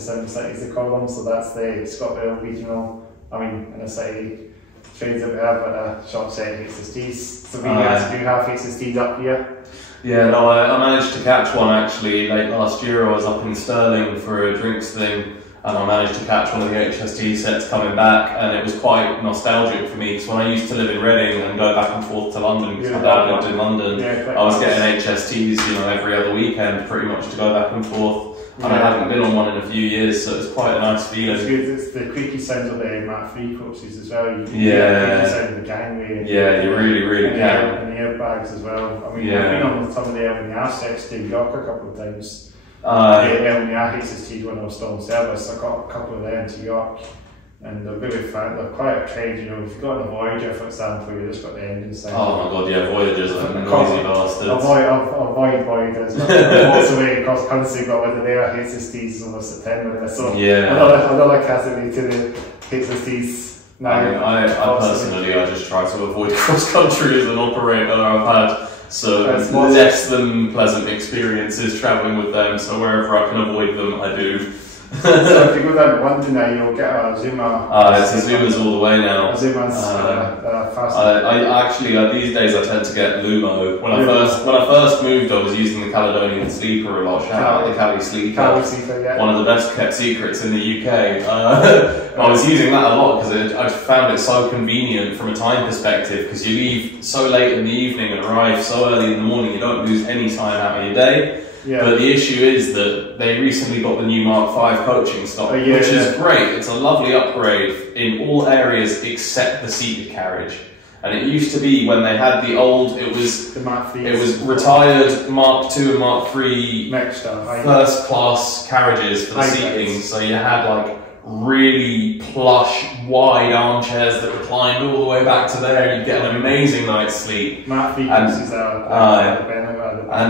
7 cities they call them, so that's the ScotRail regional, inner city trains that we have, but a short set of HSTs. So we actually do have HSTs up here. Yeah, no, I managed to catch one actually late last year. I was up in Stirling for a drinks thing and I managed to catch one of the HST sets coming back and it was quite nostalgic for me because when I used to live in Reading and go back and forth to London because my dad lived in London, I was getting HSTs every other weekend pretty much to go back and forth. And I haven't been on one in a few years, so it's quite a nice feeling. It's good. It's the creaky sounds of the Mat 3 coaches as well. You can hear the creaky sound of the gangway. You really can. And the airbags as well. I've been on some of the R sets to York a couple of times. When the HSTs when I was still in service, I got a couple of them to York, and they're really fun. They're quite a trade, you know. If you've got a Voyager, for example, you just got the engine side. Oh my god, yeah, Voyagers are noisy bastards. Avoid Voyagers. Also, way across country got one of their HSTs over September. So another category to the HSTs. Now, I personally, I just try to avoid cross country as an operator. I've had some less than pleasant experiences travelling with them, so wherever I can avoid them, I do. So if you go down to London now, you'll get a Zuma. It's a Zuma's all the way now. A Zuma's fast. I actually these days I tend to get Lumo. When I first moved, I was using the Caledonian Sleeper a lot. Shout out the Cali Sleeper. Cali Sleeper, yeah. One of the best kept secrets in the UK. I was using that a lot because I found it so convenient from a time perspective, because you leave so late in the evening and arrive so early in the morning, you don't lose any time out of your day. Yeah. But the issue is that they recently got the new Mark V coaching stock, which is great. It's a lovely upgrade in all areas except the seated carriage. And it used to be, when they had the old, it was retired Mark II and Mark III first class carriages for the seating. So you had like really plush, wide armchairs that reclined all the way back to there, and you'd get an amazing night's sleep. And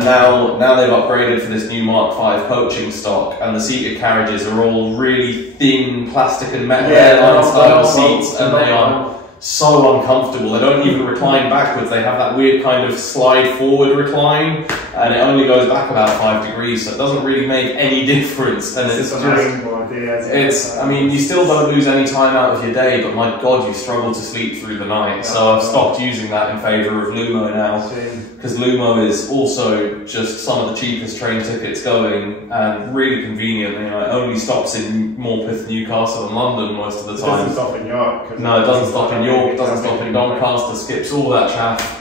now they've upgraded for this new Mark V coaching stock, and the seated carriages are all really thin plastic and metal airline style seats, and they are so uncomfortable. They don't even recline backwards. They have that weird kind of slide forward recline, and it only goes back about 5 degrees, so it doesn't really make any difference. And I mean, you still don't lose any time out of your day, but my god, you struggle to sleep through the night. So I've stopped using that in favour of Lumo now, because Lumo is also just some of the cheapest train tickets going, and really convenient. You know, it only stops in Morpeth, Newcastle and London most of the time. It doesn't stop in York. No, it doesn't stop in York, it doesn't stop in Doncaster, skips all that chaff.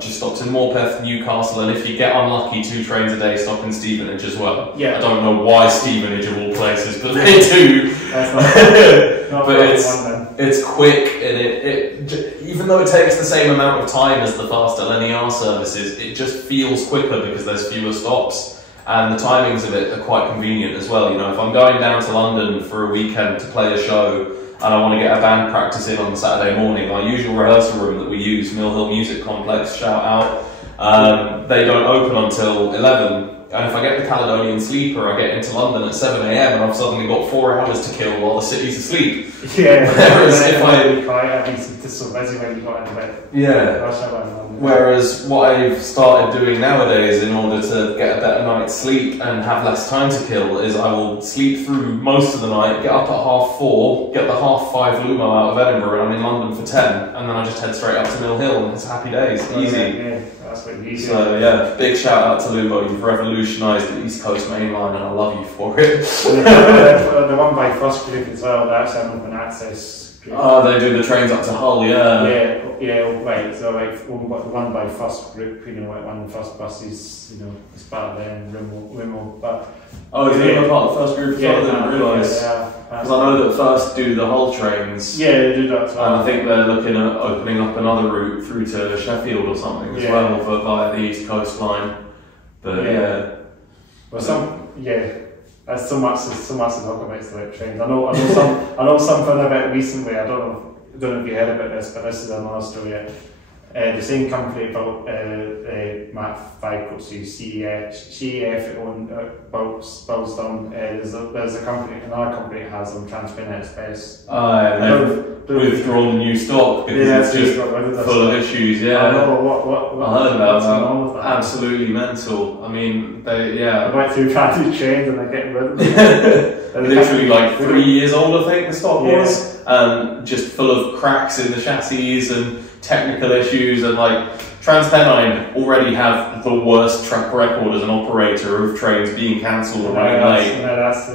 Just stops in Morpeth, Newcastle, and if you get unlucky, 2 trains a day stop in Stevenage as well. I don't know why Stevenage of all places, but they do. But it's quick, and it even though it takes the same amount of time as the faster linear services, it just feels quicker because there's fewer stops, and the timings of it are quite convenient as well. You know, if I'm going down to London for a weekend to play a show, and I want to get a band practice in on Saturday morning, our usual rehearsal room that we use, Mill Hill Music Complex, shout out, they don't open until 11. And if I get the Caledonian Sleeper, I get into London at 7 AM, and I've suddenly got 4 hours to kill while the city's asleep. Whereas what I've started doing nowadays in order to get a better night's sleep and have less time to kill is I will sleep through most of the night, get up at 4:30, get the 5:30 Lumo out of Edinburgh, and I'm in London for 10, and then I just head straight up to Mill Hill, and it's happy days, easy. So yeah, big shout out to Lumo. You've revolutionised the East Coast Main Line, and I love you for it. The one by First Group as well, that's an open access group. Oh, they do the trains up to Hull, right. So like one by First Group, you know, like one of the first buses, you know, it's part of them, Lumo, but. Oh, is it a part of the First Group? I didn't realise. Because I know that First do the Hull trains. Yeah, they do that as well. And I think they're looking at opening up another route through to Sheffield or something as well, via the East Coast line. But well, there's so much to talk about select trains. I know something about recently. I don't know if you heard about this, but this is another story. The same company built Mark V coaches, CEF builds them. There's a company, another company that has them, Transpennine Express. They've withdrawn new stock because it's just full of issues. I heard about that. Absolutely mental. I mean, they went through transit trains and they're getting rid of them. Literally like 3 years old, I think the stock was, just full of cracks in the chassis and technical issues, and like Transpennine already have the worst track record as an operator of trains being cancelled or running late. That's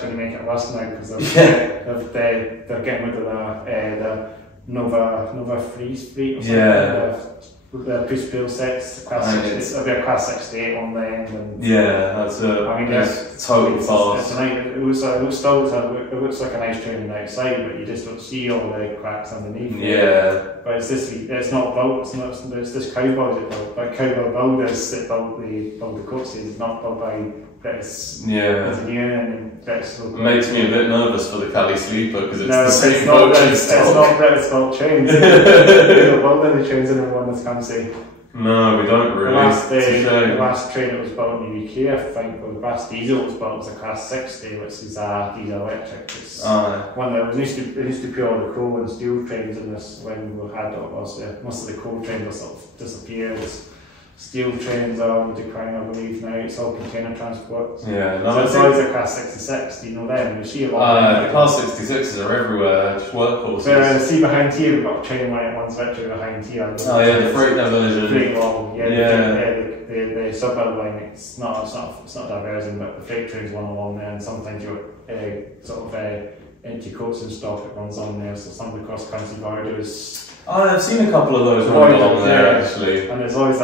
going to make it worse now because they're getting rid of the Nova Freeze fleet or something. The push-pull sets, it'll be a class 68 on the end. And that's totally fast. It looks like a nice train outside, but you just don't see all the cracks underneath. But it's not built. It's this cowboy that built. But cowboy builders that build the coaches, not built by British Yeah. engineering and British It local. makes me a bit nervous for the Cali Sleeper because it's No, the same it's not coaching British, it's stock. not British built trains. We don't build any trains anymore in this country. No, we don't really. The last train that was built in the UK, I think, or the last diesel that was built was a Class 60, which is a diesel electric. It's one that we used to put all the coal and steel trains in this when we had it. Most of the coal trains have sort of disappeared. Steel trains are on decline, I believe now. It's all container transport. Yeah, so it's always a Class 66. Do you know them? You see a lot. The Class 66s are everywhere, just workhorses. So see behind here, we've got a train line at one's literally behind here. Oh yeah, the freight diversion. Freight long, Yeah. The suburb line. It's not diversion, but the freight trains run along there, and sometimes you're sort of empty coats and stock that runs on there. So some of the cross country borders. I've seen a couple of those run along there actually. And there's always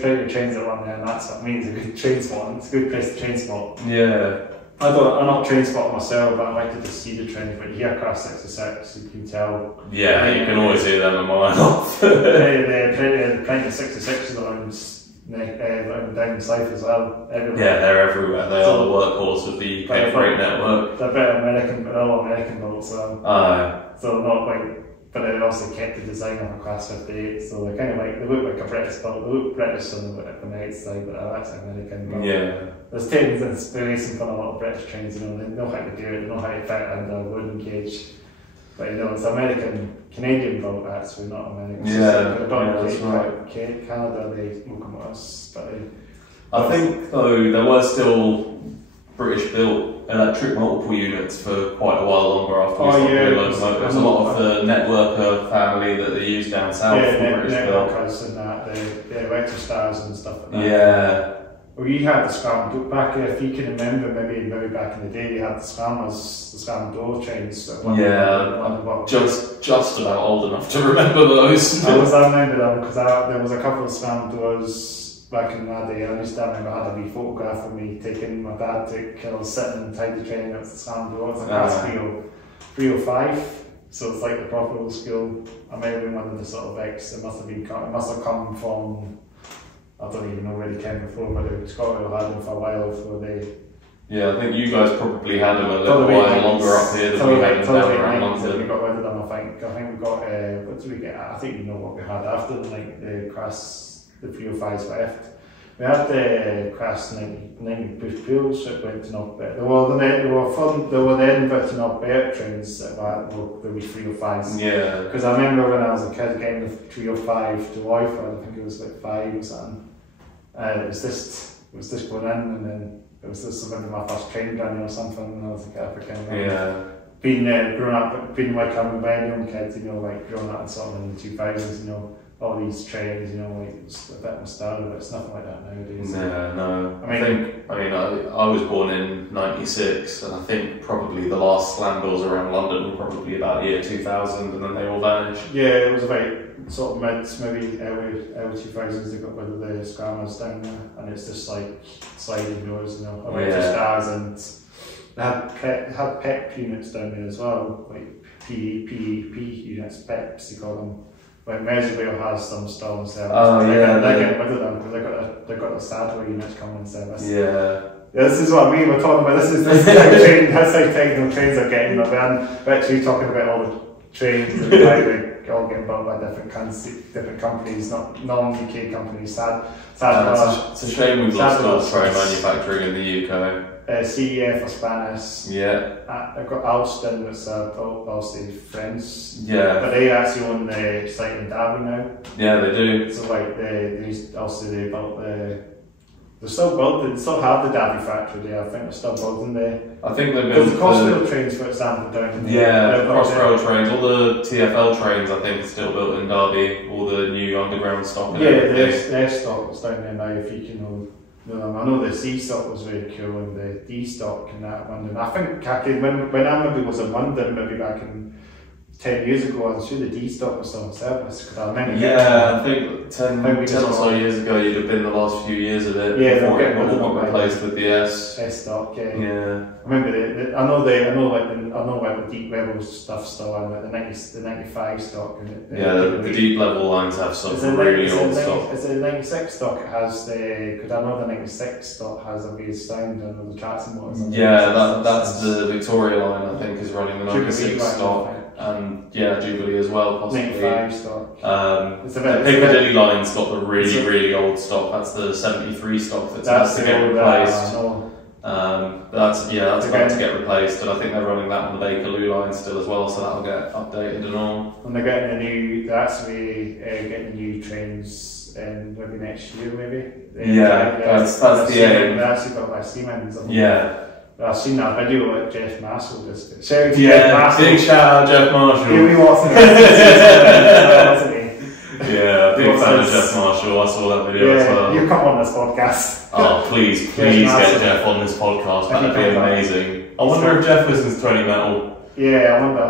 plenty of trains that run there, and that's what means a good train spot. It's a good place to train spot. Yeah. I'm not train spotting myself, but I like to just see the trains. But you hear Class 66, you can tell. Yeah, you can always hear them a mile off. Plenty of 66s around down south as well. Everywhere. Yeah, they're everywhere. They are the workhorse of the UK freight network. They're a bit American, but they're all American built, so not like. But they also kept the design of a Class 58, so they kind of they look like a British build. They look British on the outside, but they're actually American built. Yeah. There's taken inspiration from a lot of British trains. They know how to do it. They know how to fit it under a wooden cage. But it's Canadian built actually, not American. Yeah, that's right. Canada, they will come at us, but I think though there were still British built electric multiple units for quite a while longer after we stopped doing locomotives. A lot of the networker family that they use down south were British built. Networkers and that, the Electrostars and stuff like that. Yeah. Well, you had the scram back, if you can remember, maybe back in the day, you had the scram door trains. Just about old enough to remember those. I remember them because there was a couple of scram doors back in that day. I used to remember I had a wee photograph of me taking my dad to I was sitting inside the train. It was the scram door. It's a Class 305, so it's like the proper old school. I may have been one of the sort of X. It must have come from. I don't even know where they came before, but Scotland had them for a while before they. Yeah, I think you guys probably had them a little while longer up here than we had them down around London. We got rid of them, I think we got, what did we get? I think you know what we had after the Class, the 305s left. We had the Class 90 push pools that went to North. There were the Edinburgh to North Bert trains that were the 305s. Yeah. Because I remember when I was a kid getting the 305 to Royford, I think it was like 5 or something. It was just going in, and then it was just maybe my first train journey or something, and I was like, being growing up, being like I'm a very young kid, like growing up in sort of in the 2000s, all these trains, like it's a bit nostalgic, but it's nothing like that nowadays. Yeah, no. I was born in '96, and I think probably the last slam doors around London were probably about the year 2000, and then they all vanished. Yeah, it was about sort of maybe early 2000s. They got rid of the scammers down there, and it's just like sliding doors, stars, and they had PEP units down there as well, like PEP units, PEPs they call them. Like Merseyrail has some still in service. They're getting rid of them because they've got the Saturday units coming in service. Yeah. This is what I mean. We're talking about this is how technical trains are getting. We're actually talking about all the trains and how they're all getting built by different companies, not non-UK companies. It's a shame we've lost all train manufacturing in the UK. CEF or Spanish. Yeah. I've got Alston, that's obviously French. Yeah. But they actually own the site in Derby now. Yeah, they do. So like they built they still have the Derby factory there. I think they're still building there. I think they built the Crossrail trains, for example, down in the Crossrail trains, all the TfL trains I think are still built in Derby, all the new underground stock and everything. Their stock is down there now, if you can know them. I know the C stock was very cool and the D stock in that London. I think when I maybe was in London, maybe back in 10 years ago, I'm sure the D stock was still in service. Cause I remember I think 10 or so years ago, you'd have been the last few years of it. Yeah, before it got replaced with the S. S stock. Yeah. Yeah. I remember I know the deep level stuff still, and like the 95 stock. The deep level lines have some really old stock. It's a 96 stock. It has because I know the 96 stock has a bass sound and the tracks and whatnot. Yeah, that's the Victoria line. I think is running the 96 stock. And Jubilee as well, possibly. 95 stock. The Piccadilly line's got the really old stock. That's the 73 stock that's to get replaced. That's about to get replaced, and I think they're running that on the Bakerloo line still as well, so that'll get updated and all. And they're actually getting new trains maybe next year, maybe. That's the aim. They actually got like Siemens. Yeah. I've seen that video with Jeff Marshall just shout Jeff Marshall. Big shout out Jeff Marshall. He'll be watching big fan of Jeff Marshall. I saw that video as well. You come on this podcast. Oh, please get Jeff on this podcast. That'd be amazing. I wonder if Jeff listens to any metal. Yeah, I wonder.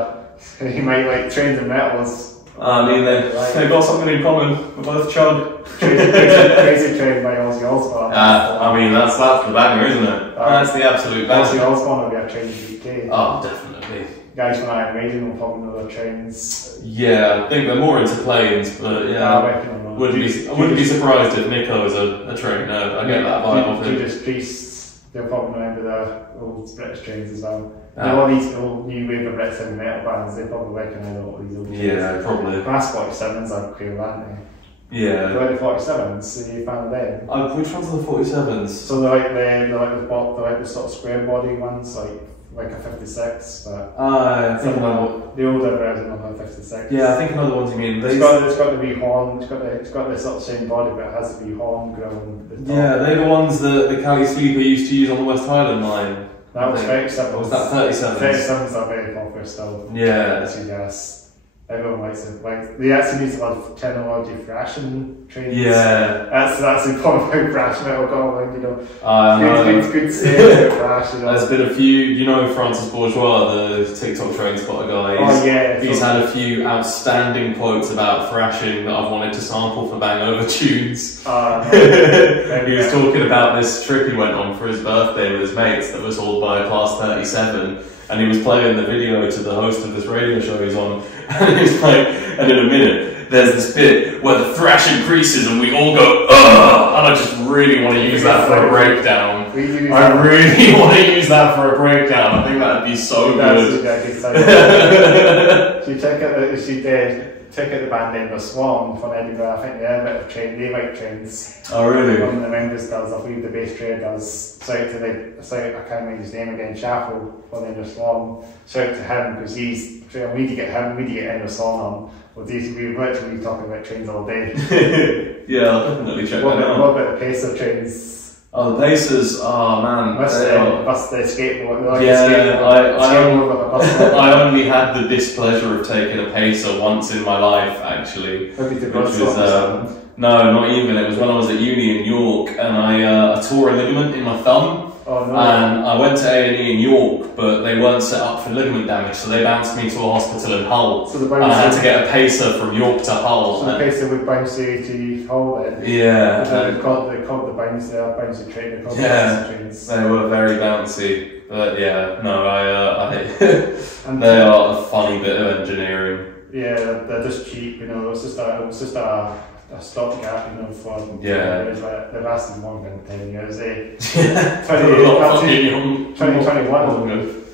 He might like trains and metals. I mean, they've got something in common. We're both chug. Crazy train by Ozzy Osbourne. I mean, that's the banger, isn't it? That's the absolute banger. Ozzy Osbourne will be a train in the UK. Oh, definitely. Guys from Iron Maiden will probably know their trains. Yeah, I think they're more into planes, but I wouldn't be surprised if Nico is a train nerd. I get that vibe off him. Judas Priest, they'll probably remember the old British trains as well. All these old new wave of British heavy metal bands, they probably recognise all these old trains. Yeah, probably. Brass 47s are cool, aren't they? Yeah. They're like the 47s, are you a fan of them? Which ones are the 47s? So they're like the sort of square body ones, like a 56, but I think the older version of a 56. Yeah, I think another ones you mean. It's got the wee horn. It's got the sort of same body, but it has the wee horn growing. Yeah, they're the ones that the Caledonian Sleeper used to use on the West Highland line. That was 37. Was that 37? 37s are very popular still. Yeah. Yes. Everyone likes it. Like they actually use a lot of technology thrashing trains. Yeah. That's important about thrash metal going, you know. It's good sales of thrash, you know. There's been a few, you know, Francis Bourgeois, the TikTok train spotter guy. He's had a few outstanding quotes about thrashing that I've wanted to sample for Bangover tunes. He was talking about this trip he went on for his birthday with his mates that was hauled by a Class 37. And he was playing the video to the host of this radio show he's on, and he was like, and in a minute, there's this bit where the thrash increases and we all go, ugh! And I just really want to use that for a breakdown. I really want to use that for a breakdown. I think that'd be so good. Check out the band Edinburgh Swan from Edinburgh. I think they write trains. Oh really? One of the members does, I believe the bass player does. Shout out to I can't remember his name again, Chappell from Edinburgh Swan. Shout out to him because we need to get Edinburgh Swan on. We're literally talking about trains all day. Yeah, I'll definitely check that out. What about the Pacer trains? Oh, the Pacers, oh man. Bus the skateboard. I only had the displeasure of taking a Pacer once in my life, actually. Which was, no, not even. It was when I was at uni in York, and I tore a ligament in my thumb. Oh, no. And I went to A&E in York, but they weren't set up for ligament damage, so they bounced me to a hospital in Hull. So and I had to get a Pacer from York to Hull. So the Pacer would bounce you to Hull then? Yeah. They called the bouncy train. They were very bouncy. But yeah, no, they are a funny bit of engineering. Yeah, they're just cheap, you know, it's just a stopgap, you know, for they've lasted more than 10 years, eh? 2021,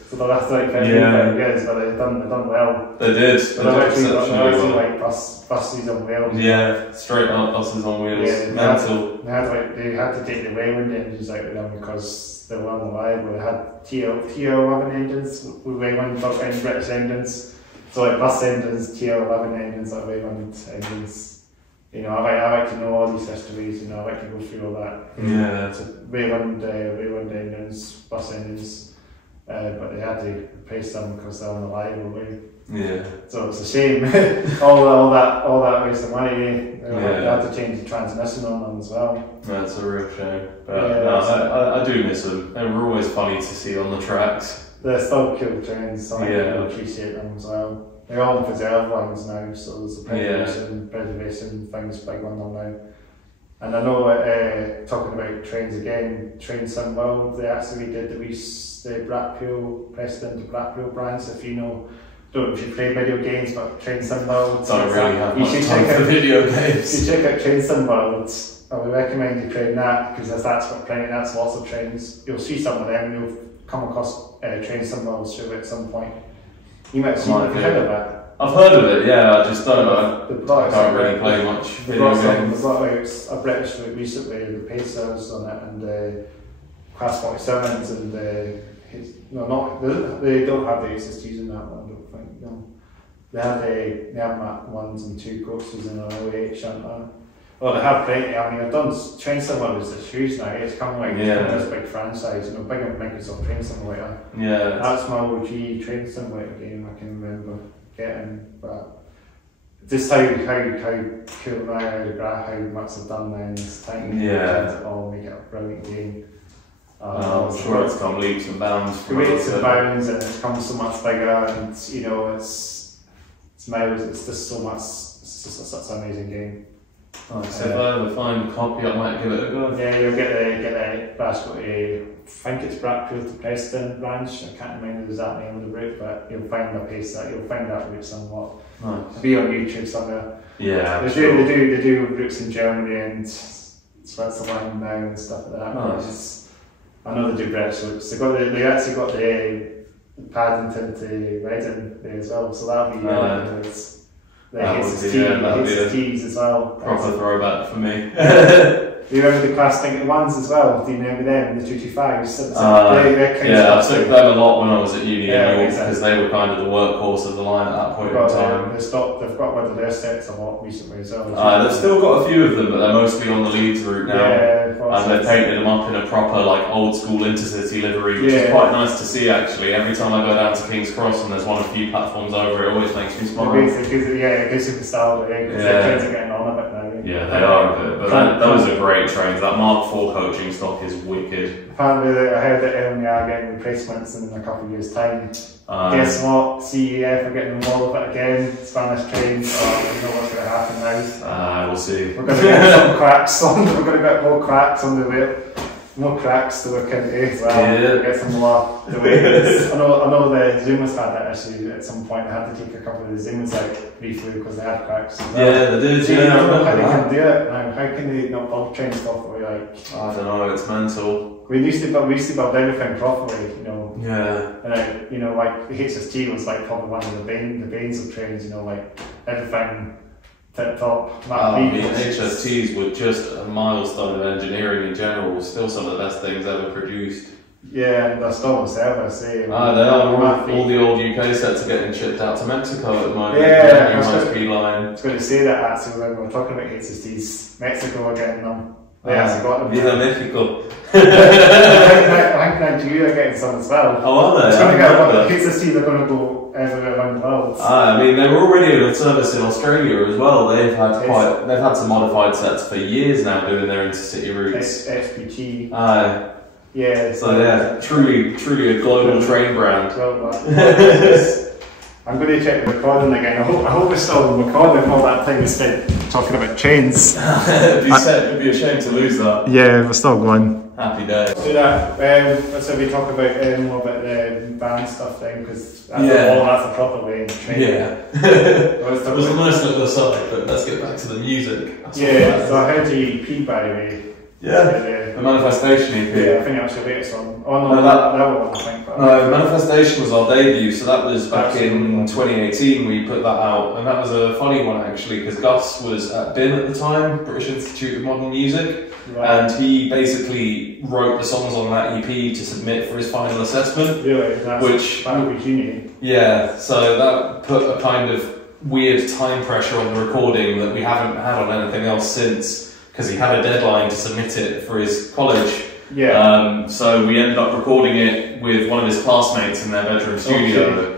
so the last like 10 years, but they've done well. They did. They've actually like buses on wheels. Yeah, straight up buses on wheels. Yeah, mental. They had to take the Wayland engines out of them because they weren't reliable. They had TO11 engines with Wayland British engines. So like bus engines, TO11 engines, like Wayland engines. You know, I like to know all these histories, you know, I like to go through all that. Yeah. So Wayland engines, bus engines, but they had to replace them because they're unreliable. Yeah. So it's a shame, all that waste of money. They had to change the transmission on them as well. That's a real shame. But I do miss them. They were always funny to see on the tracks. They're still cool trains, so I appreciate them as well. they're all preserved ones now, so there's a preservation thing's big on them now. And I know, talking about trains again, Trains Sim World, they actually did the Blackpool, Preston to Blackpool branch, if you know. Don't know if you play video games, but Trains Sim World. Don't really have much time for video games. You should check out Trains Sim World. I would recommend you playing that, because that's lots of trains. You'll see some of them, you'll come across Trains Sim World show at some point. You might see if you've heard of it. I've heard of it, yeah, I just don't know. I can't really play much video games. There's a British route recently, the Pacers on it, and Class 47s, and they don't have the SSTs in that one, I don't think. No. They have Mach 1s and 2 coasters in an 08 Shunter. Well, they have plenty. I mean, I've done Train Simulator is huge now. It's come like this big franchise, you know, bigger than Microsoft Train Simulator. Yeah. That's my OG Train Simulator game I can remember getting. But just how cool now, how much they've done now in this time. Yeah. All make it a brilliant game. I'm sure it's come leaps and bounds. Leaps and bounds, and it's come so much bigger, and you know, it's just so much. It's just such an amazing game. Nice. If I ever find a copy, I might give it a go. Yeah, you'll get the Glasgow to, I think it's Blackpool to Preston branch. I can't remember the exact name of the route, but you'll find that route somewhat. Nice. It'll be on YouTube somewhere. Yeah, they do routes in Germany and Switzerland now and stuff like that. Nice. I know they do British routes. They actually got the Paddington to Reading there as well, so that'll be the HSTs as well. Proper throwback for me. Do you remember the Class 91s as well? Do you remember them, the 225s? Yeah, I took them a lot when I was at uni because they were kind of the workhorse of the line at that point in time. They've got one of their sets a lot recently as well. They've still got a few of them, but they're mostly on the Leeds route now. And they've painted them up in a proper like old school intercity livery, which is quite nice to see actually. Every time I go down to King's Cross and there's one of a few platforms over, it always makes me smile. It gives you the style, because their trains are getting on a bit now. Yeah, they are a bit, but those are great trains. That Mark IV coaching stock is wicked. Apparently, I heard that they are getting replacements in a couple of years' time. Guess what? CEF are getting involved with it again. Spanish trains. You know what's going to happen now. We'll see. We're going to get some cracks on. We're going to get more cracks on the way. More cracks to look into as well. Yeah. Get some more. The way I know the Zoomers had that issue at some point. They had to take a couple of the Zoomers out briefly because they had cracks. Yeah, they did. I don't know how they can do it now. How can they not build trains properly? Like, I don't know. It's mental. We used to build everything properly, you know. Yeah. And you know, like the HST was like probably one of the banes of trains. You know, like everything. Tip top. I mean, HSTs were just a milestone of engineering in general. Still some of the best things ever produced. Yeah, and they're still in service. They are. All the old UK sets are getting shipped out to Mexico at the moment. Yeah, high-speed line. I was going to say that actually when we were talking about HSTs. Mexico are getting them. They actually got them. Viva Mexico. I think Nigeria are getting some as well. Oh, are they? HSTs are going to go everywhere around the world. I mean, they were already in service in Australia as well. They've had some modified sets for years now doing their intercity routes. SPG. Yeah. So yeah, truly a global train brand. I'm going to check the recording again. I hope we're still recording all that time we spent talking about trains. It'd be a shame to lose that. Yeah, we're still going. Happy day. Do that. Let's say we talk about more about the band stuff then, because that's a proper way in train. Yeah. It was a nice little aside, but let's get back to the music. Yeah, so I heard the EP by the way. Yeah, the Manifestation EP. Yeah, I think that was your latest one. Oh no, that one I think. No, Manifestation was our debut, so that was back in 2018 we put that out, and that was a funny one actually, because Gus was at BIM at the time, British Institute of Modern Music, and he basically wrote the songs on that EP to submit for his final assessment. Really? That would be genius. Yeah, so that put a kind of weird time pressure on the recording that we haven't had on anything else since, because he had a deadline to submit it for his college. Yeah. So we ended up recording it with one of his classmates in their bedroom studio.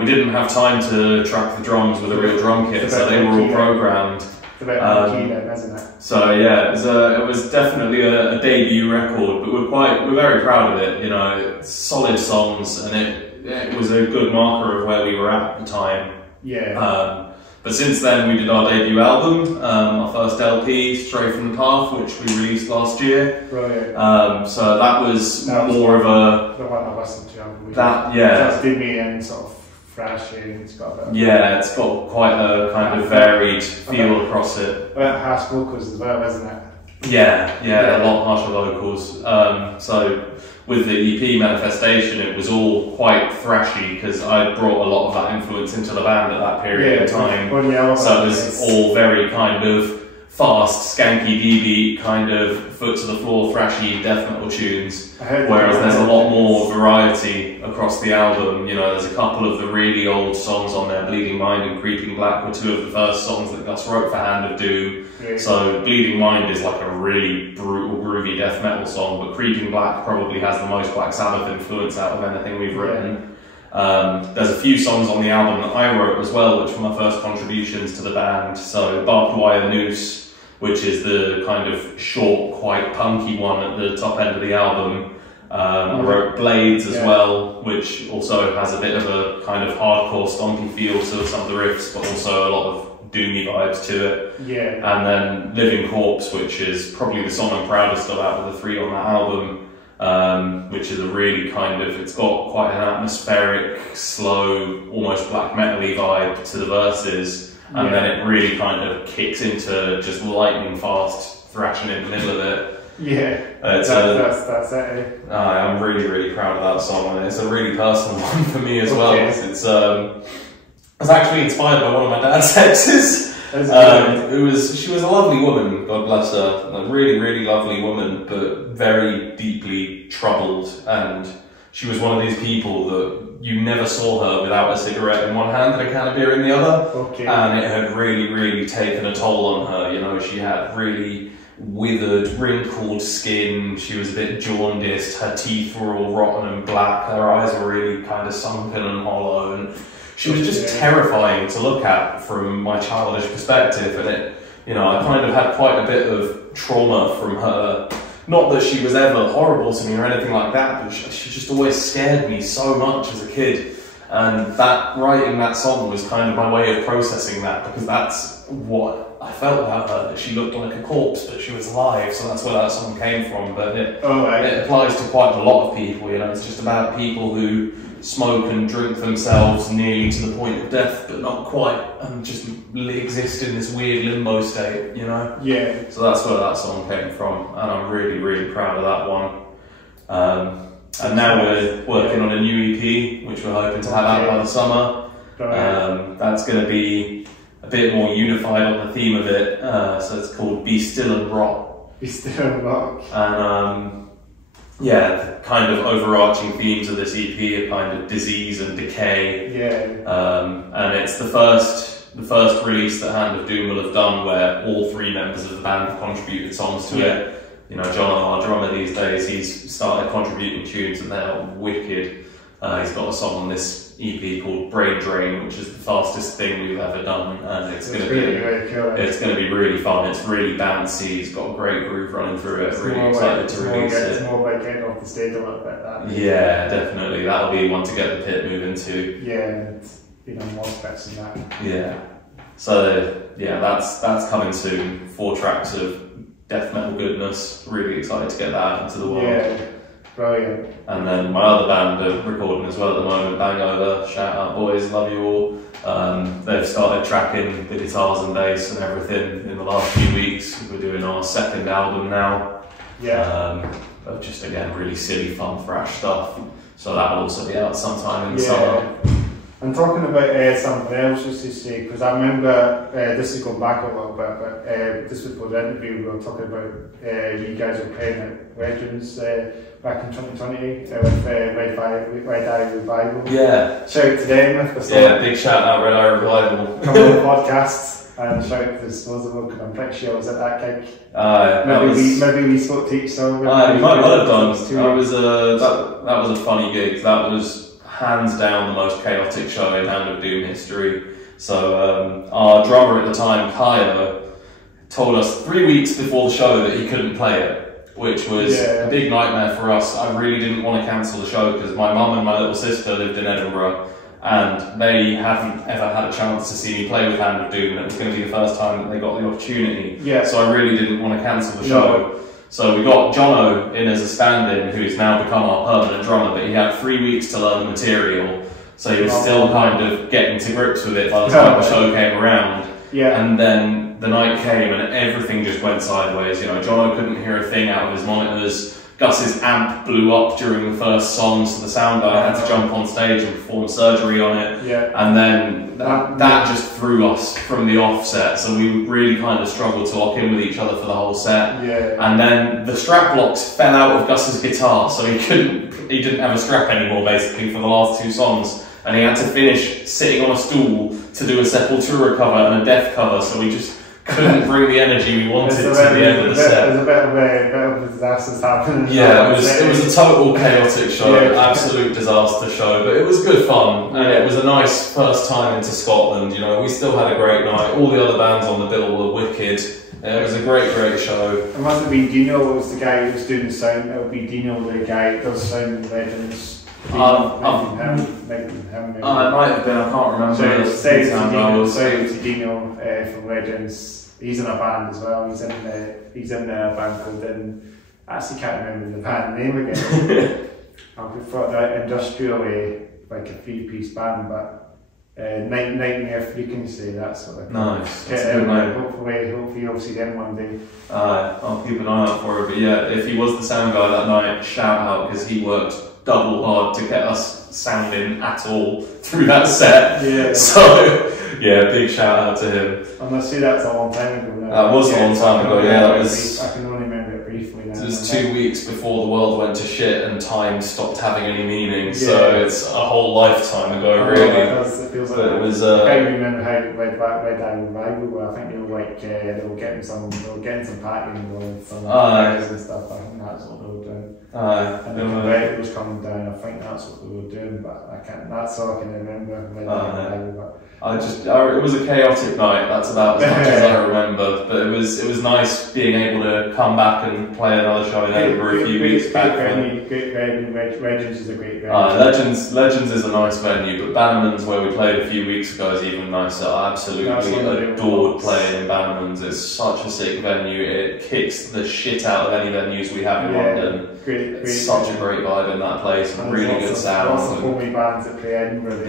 We didn't have time to track the drums with a real drum kit, so they were all programmed. It's a bit key then, isn't it? So yeah, it was definitely a debut record, but we're very proud of it. You know, solid songs, and it was a good marker of where we were at the time. Yeah. But since then, we did our debut album, our first LP, Stray from the Path, which we released last year. Brilliant. So that was more of a... The one I listened to. That, yeah. That's Dimmy and sort of flashy, and it's got a bit. Yeah, it's got quite a kind of varied feel across it. Well, harsh vocals as well, isn't it? Yeah, a lot harsher vocals. So with the EP Manifestation, it was all quite thrashy because I brought a lot of that influence into the band at that period of time. So it was all very kind of fast, skanky D-beat, kind of foot to the floor, thrashy death metal tunes. Whereas there's a lot more variety across the album. You know, there's a couple of the really old songs on there. Bleeding Mind and Creeping Black were two of the first songs that Gus wrote for Hand of Doom. So Bleeding Mind is like a really brutal, groovy death metal song, but Creeping Black probably has the most Black Sabbath influence out of anything we've written. There's a few songs on the album that I wrote as well, which were my first contributions to the band. So Barbed Wire Noose, which is the kind of short, quite punky one at the top end of the album. I wrote Blades as well, which also has a bit of a kind of hardcore stompy feel to some of the riffs, but also a lot of doomy vibes to it. And then Living Corpse, which is probably the song I'm proudest of out of the three on that album, which is a really kind of, it's got quite an atmospheric, slow, almost black metal-y vibe to the verses, and then it really kind of kicks into just lightning fast thrashing in the middle of it. That's it. I'm really proud of that song, and it's a really personal one for me as well. It's actually inspired by one of my dad's exes. She was a lovely woman, God bless her, a really lovely woman, but very deeply troubled. And she was one of these people that you never saw her without a cigarette in one hand and a can of beer in the other. And it had really taken a toll on her. You know, she had really withered, wrinkled skin. She was a bit jaundiced. Her teeth were all rotten and black. Her eyes were really kind of sunken and hollow. And she was just terrifying to look at from my childish perspective, and it, you know, I kind of had quite a bit of trauma from her. Not that she was ever horrible to me or anything like that, but she just always scared me so much as a kid. And that writing that song was kind of my way of processing that, because that's what I felt about her, that she looked like a corpse, but she was alive, so that's where that song came from. But it applies to quite a lot of people, you know, it's just about people who smoke and drink themselves nearly to the point of death, but not quite, and just exist in this weird limbo state, you know? So that's where that song came from, and I'm really proud of that one. And now we're working on a new EP, which we're hoping to have out by the summer. That's going to be a bit more unified on the theme of it, so it's called Be Still and Rot. Be Still and Rot. And the kind of overarching themes of this EP are kind of disease and decay. And it's the first release that Hand of Doom will have done where all three members of the band have contributed songs to it. You know, John, our drummer these days, he's started contributing tunes and they're wicked. He's got a song on this EP called Brain Drain, which is the fastest thing we've ever done, and it's going to be really fun. It's really bouncy. He's got a great groove running through it. Really excited to release it. It's more like getting off the stage a little bit. Yeah, definitely. That'll be one to get the pit moving to. And you know, more specs than that. So that's coming soon. 4 tracks of death metal goodness. Really excited to get that out into the world. Brilliant. And then my other band are recording as well at the moment, Bangover, shout out boys, love you all. They've started tracking the guitars and bass and everything in the last few weeks. We're doing our second album now. Of just again really silly, fun, thrash stuff. So that will also be out sometime in the summer. And talking about something else just to say, because I remember, this is going back a little bit, but just before the interview we were talking about you guys were playing at Legends back in 2020 with Red Eye Revival. Shout out to them if they're big shout out Red Eye Revival. Come on the podcast and shout out to Disposable, because I'm pretty sure I was at that gig. Maybe we spoke to each other. We might well have done. That was a funny gig. That was hands down the most chaotic show in Hand of Doom history. So our drummer at the time, Kaya, told us 3 weeks before the show that he couldn't play it. which was a big nightmare for us. I really didn't want to cancel the show because my mum and my little sister lived in Edinburgh, and they hadn't ever had a chance to see me play with Hand of Doom, and it was going to be the first time that they got the opportunity. So I really didn't want to cancel the show. So we got Jono in as a stand-in, who's now become our permanent drummer, but he had 3 weeks to learn the material, so he was still kind of getting to grips with it by the time the show came around. And then the night came and everything just went sideways. You know, Jono couldn't hear a thing out of his monitors. Gus's amp blew up during the first song, so the sound guy had to jump on stage and perform surgery on it. And then that just threw us from the offset, so we really kind of struggled to lock in with each other for the whole set. And then the strap blocks fell out of Gus's guitar, so he didn't have a strap anymore basically for the last 2 songs, and he had to finish sitting on a stool to do a Sepultura cover and a Death cover, so we just couldn't bring the energy we wanted to the end of the set. There's a bit of a disaster happening. It was a total chaotic show, absolute disaster show, but it was good fun, and it was a nice first time into Scotland. You know, we still had a great night. All the other bands on the bill were wicked. It was a great show. It must have been Dino was the guy who was doing the sound. It would be Dino, the guy who does sound in Legends. It might have been, I can't remember. So Dino from Legends. He's in a band as well. He's in a band called I actually can't remember the band name again. I prefer that Industrial like a 3-piece band, but Nightmare Frequency, that sort of nice. Hopefully you'll see them one day. I'll keep an eye out for it. But yeah, if he was the sound guy that night, shout out, because he worked double hard to get us sounding at all through that set. So yeah, big shout out to him. I must say that's a long time ago now. That was a long time ago, that was... I can only remember it briefly now. It was 2 weeks before the world went to shit and time stopped having any meaning, so it's a whole lifetime ago, really. It feels like it was, I can't remember how Red Diamond Revival were. I think they were like, they were getting some packing going, some guys and stuff. I think that's what they were doing. And the converter was coming down. I think that's what they were doing, but I can't. That's all I can remember. It was a chaotic night. That's about as much as I remember. But it was nice being able to come back and play another show in Edinburgh a few weeks back. Great venue. Legends is a great venue. Legends is a nice venue, but Bannerman's, where we played a few weeks ago, is even nicer. I absolutely adored playing in Bannerman's. It's such a sick venue. It kicks the shit out of any venues we have in London. It's such a great vibe in that place, and really good sound. Lots of homie bands that play Edinburgh.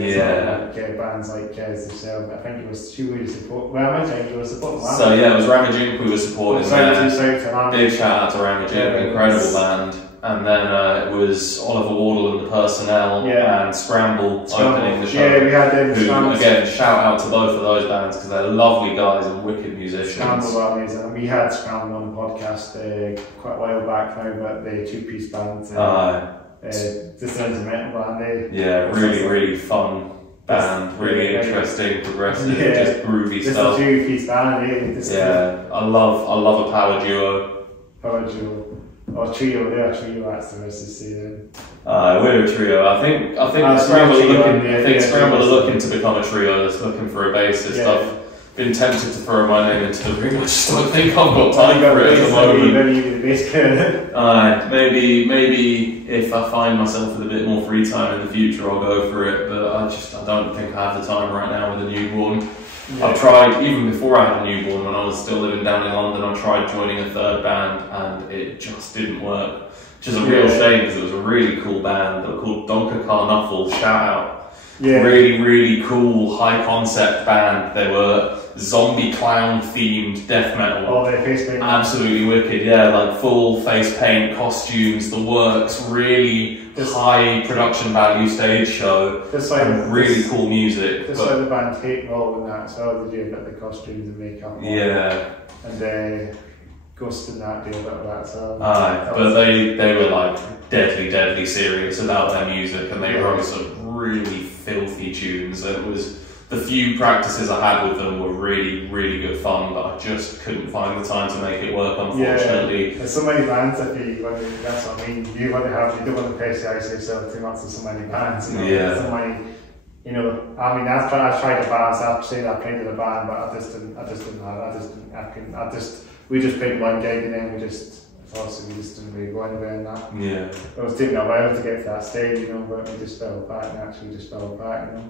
Bands like yourself. I think it was two we support. Well, I think you were supporting. So yeah, it was Ramajink we were supporting there. Big shout out to Ramajink, incredible band. And then it was Oliver Wardle and the Personnel and Scramble opening the show. Yeah, we had them. Again, shout out to both of those bands because they're lovely guys and wicked musicians. Scramble were amazing. We had Scramble on the podcast quite a while back now, but the 2-piece band, just a metal band. Really fun band, really interesting, progressive, just groovy stuff. Just a 2-piece band, I love a power duo. Or trio, they're a trio, that's the rest to say then. We're a trio. I think Scramble are looking to become a trio that's looking for a bassist. I've been tempted to throw my name into the ring, I just don't think I've got time for it at the moment. Maybe if I find myself with a bit more free time in the future, I'll go for it, but I don't think I have the time right now with a newborn. I've tried, even before I had a newborn, when I was still living down in London, I tried joining a third band and it just didn't work. Which is a real shame because it was a really cool band. They were called Donker Carnuffle, shout out. Really cool, high concept band. They were zombie clown themed death metal. Oh, they're face paint. Absolutely wicked, like full face paint, costumes, the works, really high production value stage show, and really cool music. Just like the band Hate Roll and that, so they do a bit of the costumes and makeup. And Ghost and that deal about that, so... but they were like deadly serious about their music, and they wrote some really filthy tunes. It was... The few practices I had with them were really good fun, but I just couldn't find the time to make it work, unfortunately. There's so many bands that's what I mean. You don't want to pressurize yourself too much with so many bands. So many, I've tried a band, so I've said I played in a band, but we just played one gig and then obviously we just didn't really go anywhere in that. Yeah. It was taking a while to get to that stage, you know, but we just fell back and actually just fell back, you know.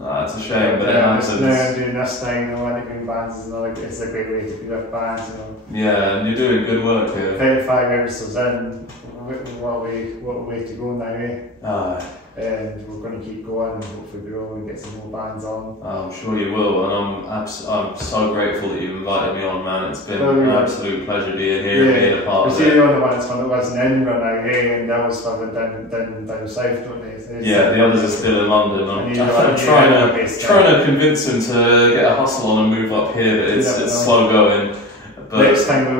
That's a shame, but it happens. Now I'm doing this thing, you know, anything bands is another, it's a great way to be with bands, you know. Yeah, and you're doing good work here. 35 episodes in, what a way to go now, eh? And we're going to keep going and hopefully grow and get some more bands on. I'm sure you will, and I'm so grateful that you invited me on, man. It's been an absolute pleasure being here and being a part of it. You're the only one that's was in Edinburgh now, eh? And that was further down south, don't they? Yeah, the others are still in London. I'm trying to convince them to get a hustle on and move up here, but it's slow going. But next time we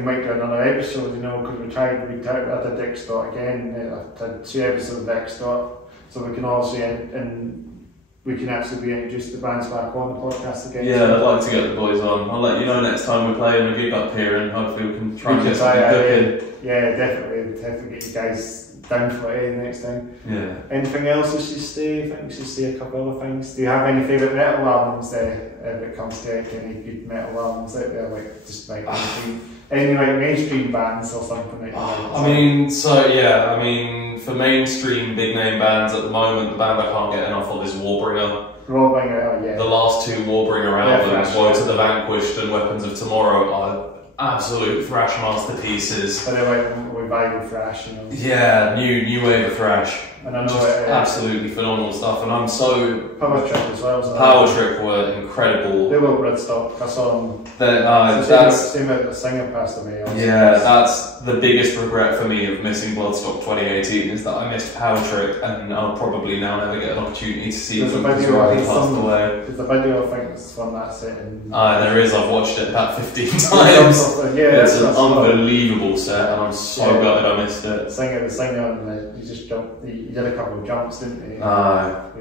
might do another episode, you know, because we did X-Dot again, I did 2 episodes of X-Dot, so we can also, and we can actually be introduced the bands back on the podcast again. Yeah, I'd like to get the boys on. I'll let you know next time we're playing a gig up here, and hopefully we can try and get something cooking. Yeah, definitely get you guys down for it next time. Yeah. Anything else we should say? I think we should say a couple other things. Do you have any favourite metal albums there if it comes to any good metal albums out there? Like just like any like mainstream bands or something like that? I mean, for mainstream big name bands at the moment, the band I can't get enough of is Warbringer. Warbringer, yeah. The last 2 Warbringer albums, Woe to the Vanquished and Weapons of Tomorrow, are absolute thrash masterpieces. But they're like revival thrash, you know. Yeah, new wave of thrash. And I know absolutely phenomenal stuff, and I'm so... Power Trip as well. Power Trip were incredible. They were Bloodstock. I saw them. Same with the singer passed away. Yeah, that's the biggest regret for me of missing Bloodstock 2018 is that I missed Power Trip, and I'll probably now never get an opportunity to see them because he passed away. There's a video, I think, that's from that set. There is. I've watched it about 15 times. It's an unbelievable set, and I'm so gutted I missed it. The singer, and he just jumped. He did a couple of jumps, didn't he? But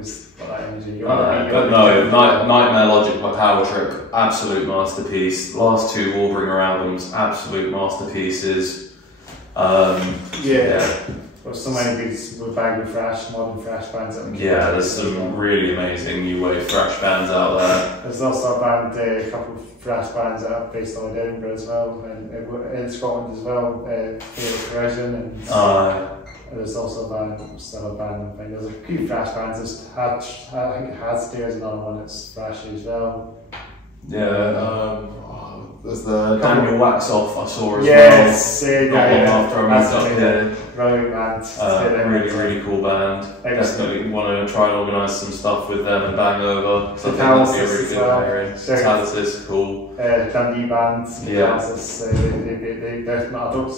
no, Nightmare Logic by Power Trip, absolute masterpiece. Last 2 Warbringer albums, absolute masterpieces. Well, so many good modern thrash bands. Yeah, there's some really amazing new wave thrash bands out there. There's also a couple of thrash bands that are based on Edinburgh as well, and in Scotland as well. Favorite Version and. There's also a band, I think. There's a few thrash bands. I think Hadstare is another one that's thrashy as well. Yeah, there's the Daniel Waxoff I saw as well. Yes, after I moved up here. Brilliant band. Really cool band. Definitely want to try and organise some stuff with them and Bangover. So I think that'll be a really good pairing. Catalysis, cool. Dundee bands. Yeah. I don't say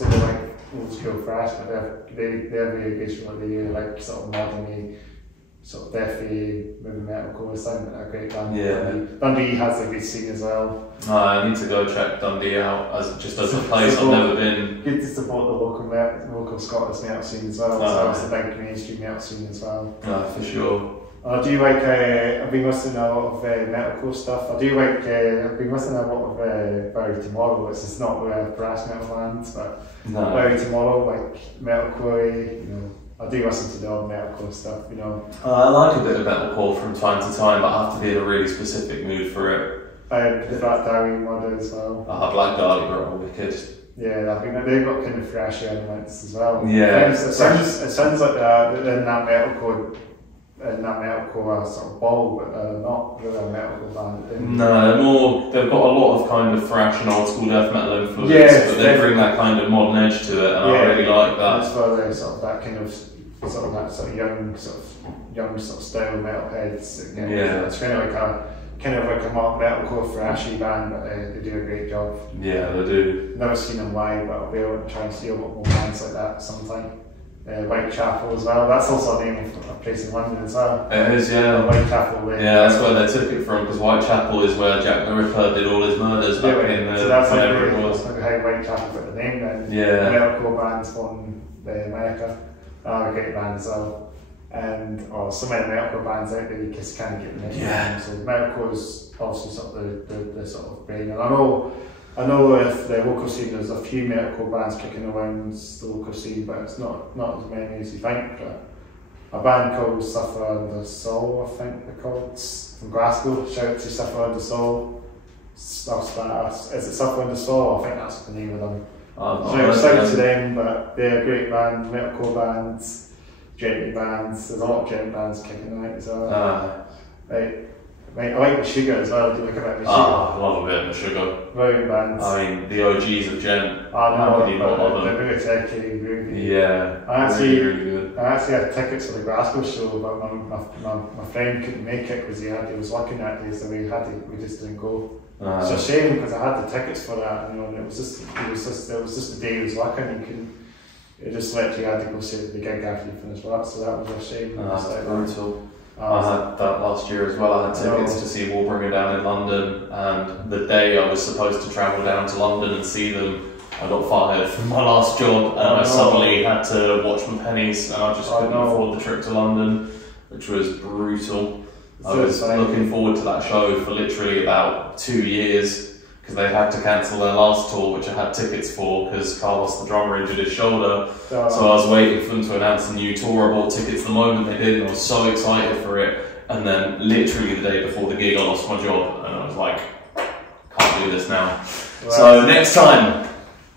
they're like old school thrash, but they're very occasional. They like sort of modern, sort of deathy, movie metalcore sound. They're a great band. Yeah. Dundee has a good scene as well. I need to go check Dundee out as a place I've never been. Good to support the local Scottish metal scene as well. So it's a big mainstream metal scene as well. For sure. I do like, I've been listening to a lot of metalcore stuff. I do like, I've been listening to a lot of Bury Tomorrow, which is not thrash metal bands, but Bury Tomorrow, like metalcore, you know. I do listen to the old metalcore stuff, you know. I like a bit of metalcore from time to time, but I have to be in a really specific mood for it. The Black Dahlia model as well. Black Dahlia are wicked. Yeah, I think they've got kind of thrashy elements as well. Yeah. It sounds like in that metalcore sort of ball, but not really a metalcore band. No, they've got a lot of kind of thrash and old school death metal influence, but they bring that kind of modern edge to it, and I really like that. That's where they sort of that kind of young style metalheads. It's kind of like a metalcore thrashy band, but they do a great job. Yeah, they do. Never seen them live, but I'll be able to try and see a lot more bands like that sometime. Whitechapel as well. That's also a name of a place in London as well. It is, yeah. Whitechapel. Yeah, that's where they took it from, because Whitechapel is where Jack the Ripper did all his murders back in the whenever it was. That's how Whitechapel got the name then. Yeah. Metalcore bands from America. A great band as well. And so many metalcore bands out there you just can't get the name. Yeah. So metalcore is also sort of the sort of brain. And I know if the local scene, there's a few metalcore bands kicking around the local scene, but it's not as many as you think. A band called Suffer Under Soul, I think they're called, from Glasgow. Shout out to Suffer Under Soul. Is it Suffer Under Soul? I think that's the name of them. So shout to them, but they're a great band, metalcore bands, djenty bands. There's a lot of djent bands kicking out as well. I like the Sugar as well. Do you like a bit of the Sugar? I love a bit of the Sugar. Brilliant bands. I mean, the OGs of djent. I know, love they're them. really techy and groovy. Yeah, really good. I actually had tickets for the Glasgow show, but my friend couldn't make it because he was working that day, so we just didn't go. It's a shame because I had the tickets for that, and it was just the day he was working. It just literally had to go see the gig after you finished work, so that was a shame. That's brutal. I had that last year as well. I had tickets to see Warbringer down in London, and the day I was supposed to travel down to London and see them, I got fired from my last job, and I suddenly had to watch my pennies, and I just couldn't afford the trip to London, which was brutal. I was looking forward to that show for literally about 2 years, because they had to cancel their last tour, which I had tickets for, because Carlos the drummer injured his shoulder. So I was waiting for them to announce the new tour. I bought tickets the moment they did, and I was so excited for it. And then literally the day before the gig, I lost my job, and I was like, can't do this now. Right. So next time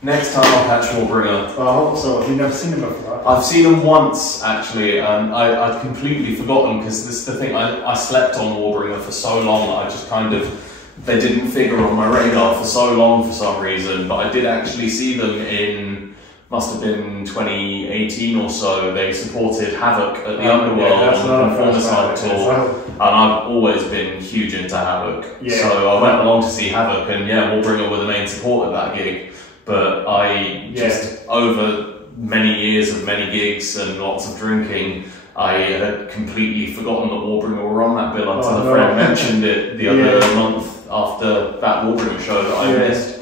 I'll catch Warbringer. Well, I hope so. Have you never seen them before? I've seen them once, actually, and I'd completely forgotten, because this is the thing, I slept on Warbringer for so long that I just kind of, they didn't figure on my radar for so long for some reason. But I did actually see them in, must have been 2018 or so. They supported Havoc at the Underworld on the Performance Night tour, and I've always been huge into Havoc. So I went along to see Havoc, and Warbringer were the main support at that gig. But I just, over many years of many gigs and lots of drinking, I had completely forgotten that Warbringer were on that bill until a friend mentioned it the other month after that Warbringer show that I missed.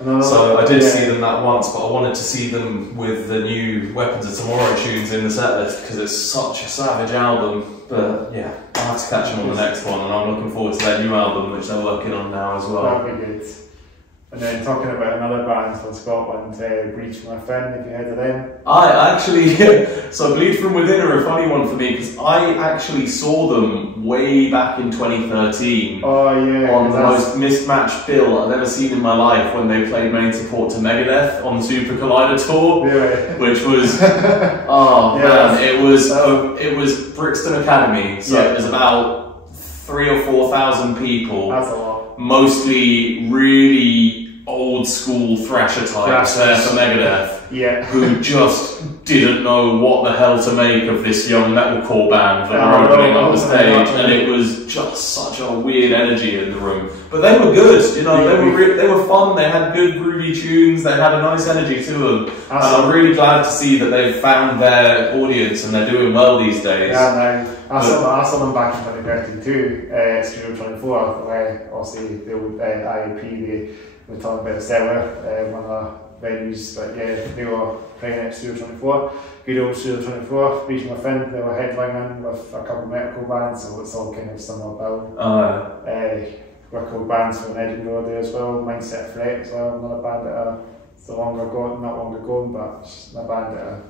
So I did see them that once, but I wanted to see them with the new Weapons of Tomorrow tunes in the setlist, because it's such a savage album. But yeah, I'll have to catch them on the next one, and I'm looking forward to their new album, which they're working on now as well. That'll be good. And then talking about another band from Scotland, Bleed From Within, have you heard of them? I actually, so Bleed From Within are a funny one for me, because I actually saw them way back in 2013 on the most mismatched bill I've ever seen in my life, when they played main support to Megadeth on Super Collider Tour, which was, man, it was Brixton Academy, so it was about 3,000 or 4,000 people. That's a lot. Mostly really old school thrasher types there for Megadeth, who just didn't know what the hell to make of this young metalcore band that were opening up the stage, and it was just such a weird energy in the room. But they were good, they were fun. They had good groovy tunes. They had a nice energy to them, and I'm really glad to see that they've found their audience and they're doing well these days. I saw them back in 2013 too, Studio 24, where obviously the old IAP, they were talking about the Cellar, one of the venues, but they were playing at Studio 24, good old Studio 24, Bleed From Within, they were headlining with a couple of metalcore bands, so it's all kind of similar build. We're called bands from Edinburgh there as well, Mindset Fret as well, another band that are not long ago, but it's a band that are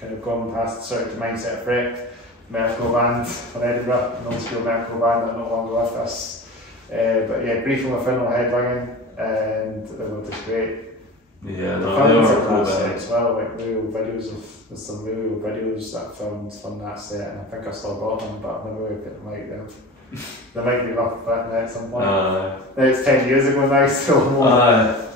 kind of gone past, to Mindset Fret. Metalcore band from Edinburgh, an old school metalcore band that are no longer with us. But Bleed From Within were headlining, and they were just great. Yeah, they were cool as well, like there's some really old videos that filmed from that set, and I think I've still got them, but I've never really put them out there. They might be rough a bit now at some point. It's 10 years ago now, so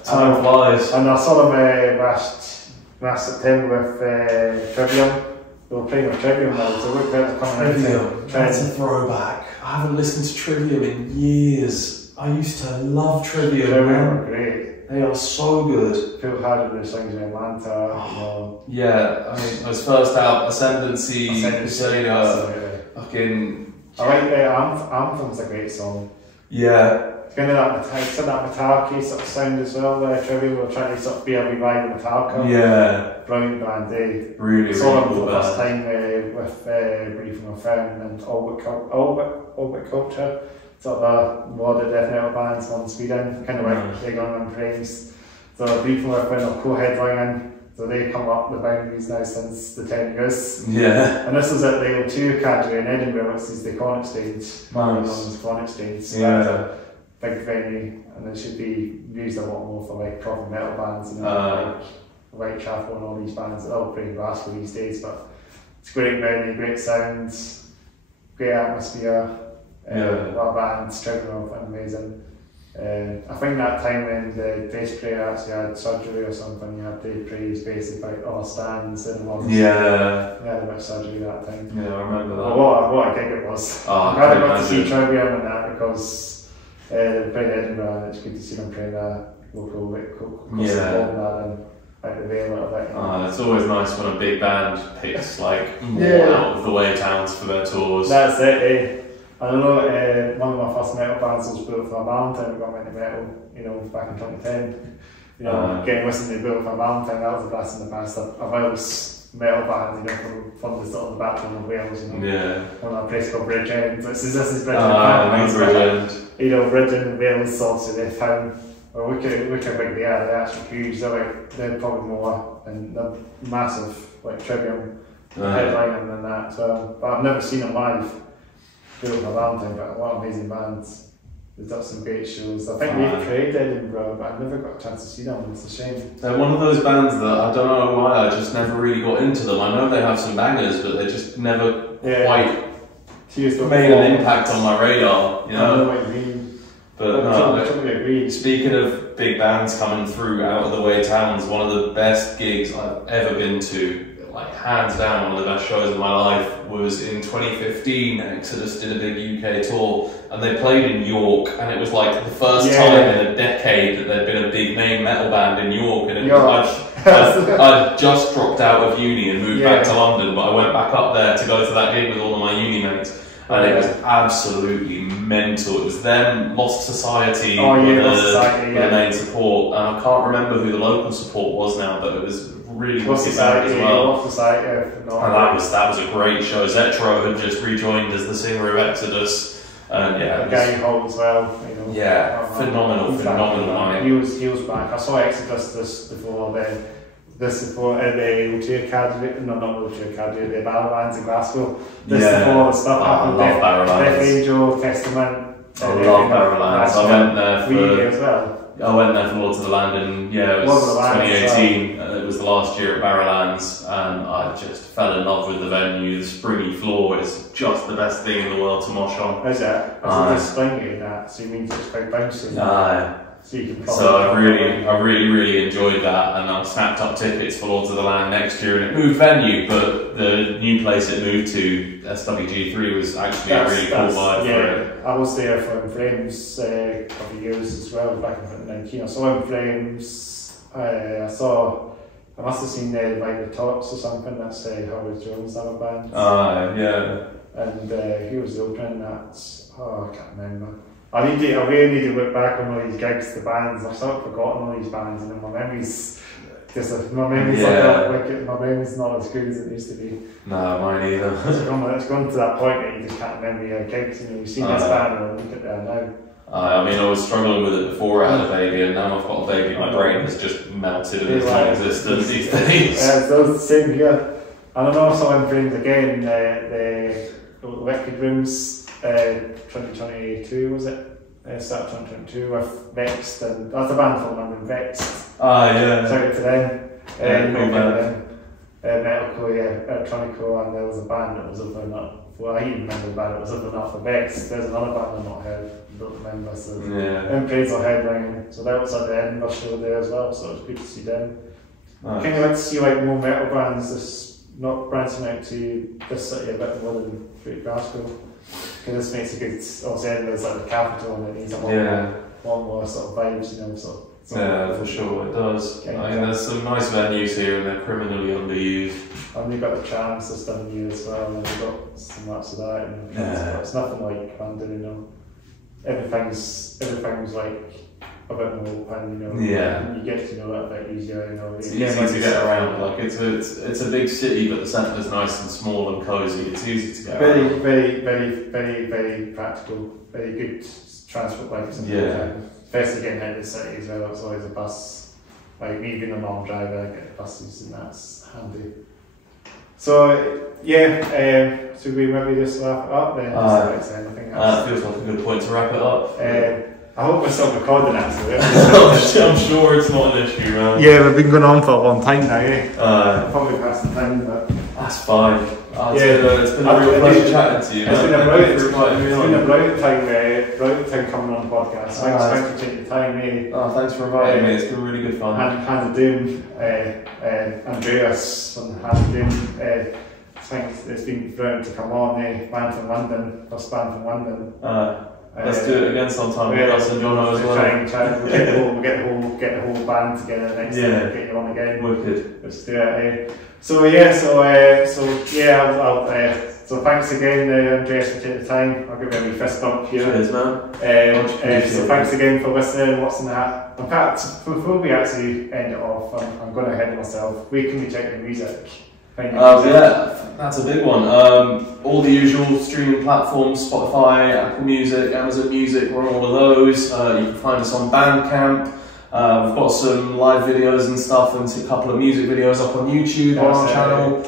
time flies. And I saw them last September with Trivium. They were playing with Trivium now, so look at it coming Trivium, that's a throwback. I haven't listened to Trivium in years. I used to love Trivium. Trivium are great. They are so good. Phil Harden is singing in Atlanta. Yeah, I mean, his first out, Ascendancy, Crusader, fucking... I like Anthem's a great song. Yeah. It's kind of that Metallica sort of sound as well, where Trivium were trying to sort of be a revival of Metallica. Yeah. Brilliant band, Really, saw them cool for the first time with Bleed From Within and Orbit Culture. Sort of a lot of death metal bands on Sweden, kind of like Big on Praise. So Bleed From Within are co-headlining. So they come up the boundaries now since the 10 years. Yeah. And this is at the O2 category in Edinburgh, which is the Conic stage. Nice. Conic stage. So big venue, and it should be used a lot more for like proper metal bands, you know, like Whitechapel and all these bands. They're all playing Glasgow these days, but it's great venue, great sounds, great atmosphere. A lot of bands, Trivial, amazing. I think that time when the bass player actually had surgery or something, you had to play his bass with like all stands and all. Yeah. He had a bit of surgery that time. Yeah, I remember that. Well, what a gig it was. Oh, I'm glad I got to see Trivial and that because they played Edinburgh and it's good to see them playing a local out the way a little bit. It's always nice when a big band picks like more out of the way towns for their tours. That's it, eh? I know one of my first metal bands was built for a Valentine. We got into metal, you know, back in 2010. You know, getting listened to Built for a Valentine, that was a blast in the past. A Wales metal band, you know, from the sort of the backbone of Wales, you know. Yeah. On a place called Bridgend. This is Bridgend. You know, Bridgend, Wales, obviously they found. Well, look how big they are. They're actually huge. They're probably more, and they're massive, like Trivium headlining than that. So, but I've never seen them live. Built for Valentine, but a lot of amazing bands. They've done some great shows. I think they've played Edinburgh, but I've never got a chance to see them. It's a shame. They're one of those bands that I don't know why I just never really got into them. I know they have some bangers, but they just never quite made an impact on my radar. You know? I know what you mean. But no, speaking of big bands coming through out of the way towns, one of the best gigs I've ever been to, like hands down one of the best shows of my life, was in 2015. Exodus did a big UK tour and they played in York, and it was like the first time in a decade that there'd been a big name metal band in York, and it was, I'd just dropped out of uni and moved back to London, but I went back up there to go to that gig with all of my uni mates. And it was absolutely mental. It was them, Lost Society, the main support, and I can't remember who the local support was now, but it was really Lost Society as well. Lost Society, and that was a great show. Zetro had just rejoined as the singer of Exodus, and Gary Holt as well. You know, phenomenal night. He was back. I saw Exodus before support at the O2 Academy, no, not O2 Academy, the Barrowlands in Glasgow. Before the stuff happened. I love Barrowlands. Death Angel, Testament. I love Barrowlands. I went there for Lords of the Land, and it was 2018. It was the last year at Barrowlands, and I just fell in love with the venue. The springy floor is just the best thing in the world to mosh on. Is it? It's a bit springy in that, so you mean it's quite bouncy. So I really enjoyed that, and I snapped up tickets for Lords of the Land next year, and it moved venue, but the new place it moved to, SWG3, was actually a really cool vibe for it. I was there for In Flames a couple of years as well, back in 2019. I saw In Flames, I must have seen like the Tops or something. That's Howard Jones' other band. And he was the opening act. I can't remember. I really need to look back on all these gigs, the bands. I've sort of forgotten all these bands, and then my memory's my memory's not as good as it used to be. No, mine either. It's gone to that point that you just can't remember your gigs. You know, you've seen this band and look at that now. I mean, I was struggling with it before I had a baby, and now I've got a baby. My brain has just melted in its non-existence these days. So it's the same here. I don't know if someone brings again the Liquid Rooms 2022, was it? Start 2022 with Vexed, and that's a band from London, Vexed. Shout out to them. Metalcore, Electronico, and there was a band that was opening up. Well, I even remember the band that was opening up for Vexed. There's another band I've not heard, don't remember. So them plays are headlining. So that was at the Edinburgh Show there as well, so it was good to see them. I kind of like to see like more metal bands, not branching out to this city a bit more than Glasgow. Because this makes a good, obviously Edinburgh's like the capital, and it needs a lot more sort of vibes, you know. So for sure it does. I mean, there's some nice venues here, and they're criminally underused. And they've got the tram system here as well, and they've got so much of that. You know, it's nothing like London, you know. Everything's like a bit more open, you know. You get to know it a bit easier, you know. It's easy to get around. Like it's a big city, but the centre is nice and small and cosy. It's easy to get around. Very practical. Very good transport links. Especially getting out of the city as well. That's always a bus. Like me being a long driver, I get buses, and that's handy. So should we maybe just wrap it up then? I think that feels like a good point to wrap it up. I hope we're still recording actually. I'm sure it's not an issue, man. Yeah, we've been going on for a long time now, eh? Probably past the time, but that's fine. It's been a real pleasure chatting to you. It's been a brilliant time coming on the podcast. Thanks for taking the time, eh? Thanks for inviting me. It's been really good fun. And Hand of Doom, Andreas from Hand of Doom. Thanks, it's been brilliant to come on, band from London, first band from London. Let's do it again sometime with us and Jono as well. We'll get the whole band together next time, get you on again. Wicked. Let's do it. So thanks again, Andreas, for taking the time. I'll give you a wee fist bump here. Cheers, man. So thanks again for listening, watching that. In fact, before we actually end it off, I'm going to head myself. Where can we check the music? Yeah, that's a big one. All the usual streaming platforms, Spotify, Apple Music, Amazon Music, we're on all of those. You can find us on Bandcamp. We've got some live videos and stuff and a couple of music videos up on YouTube on our channel.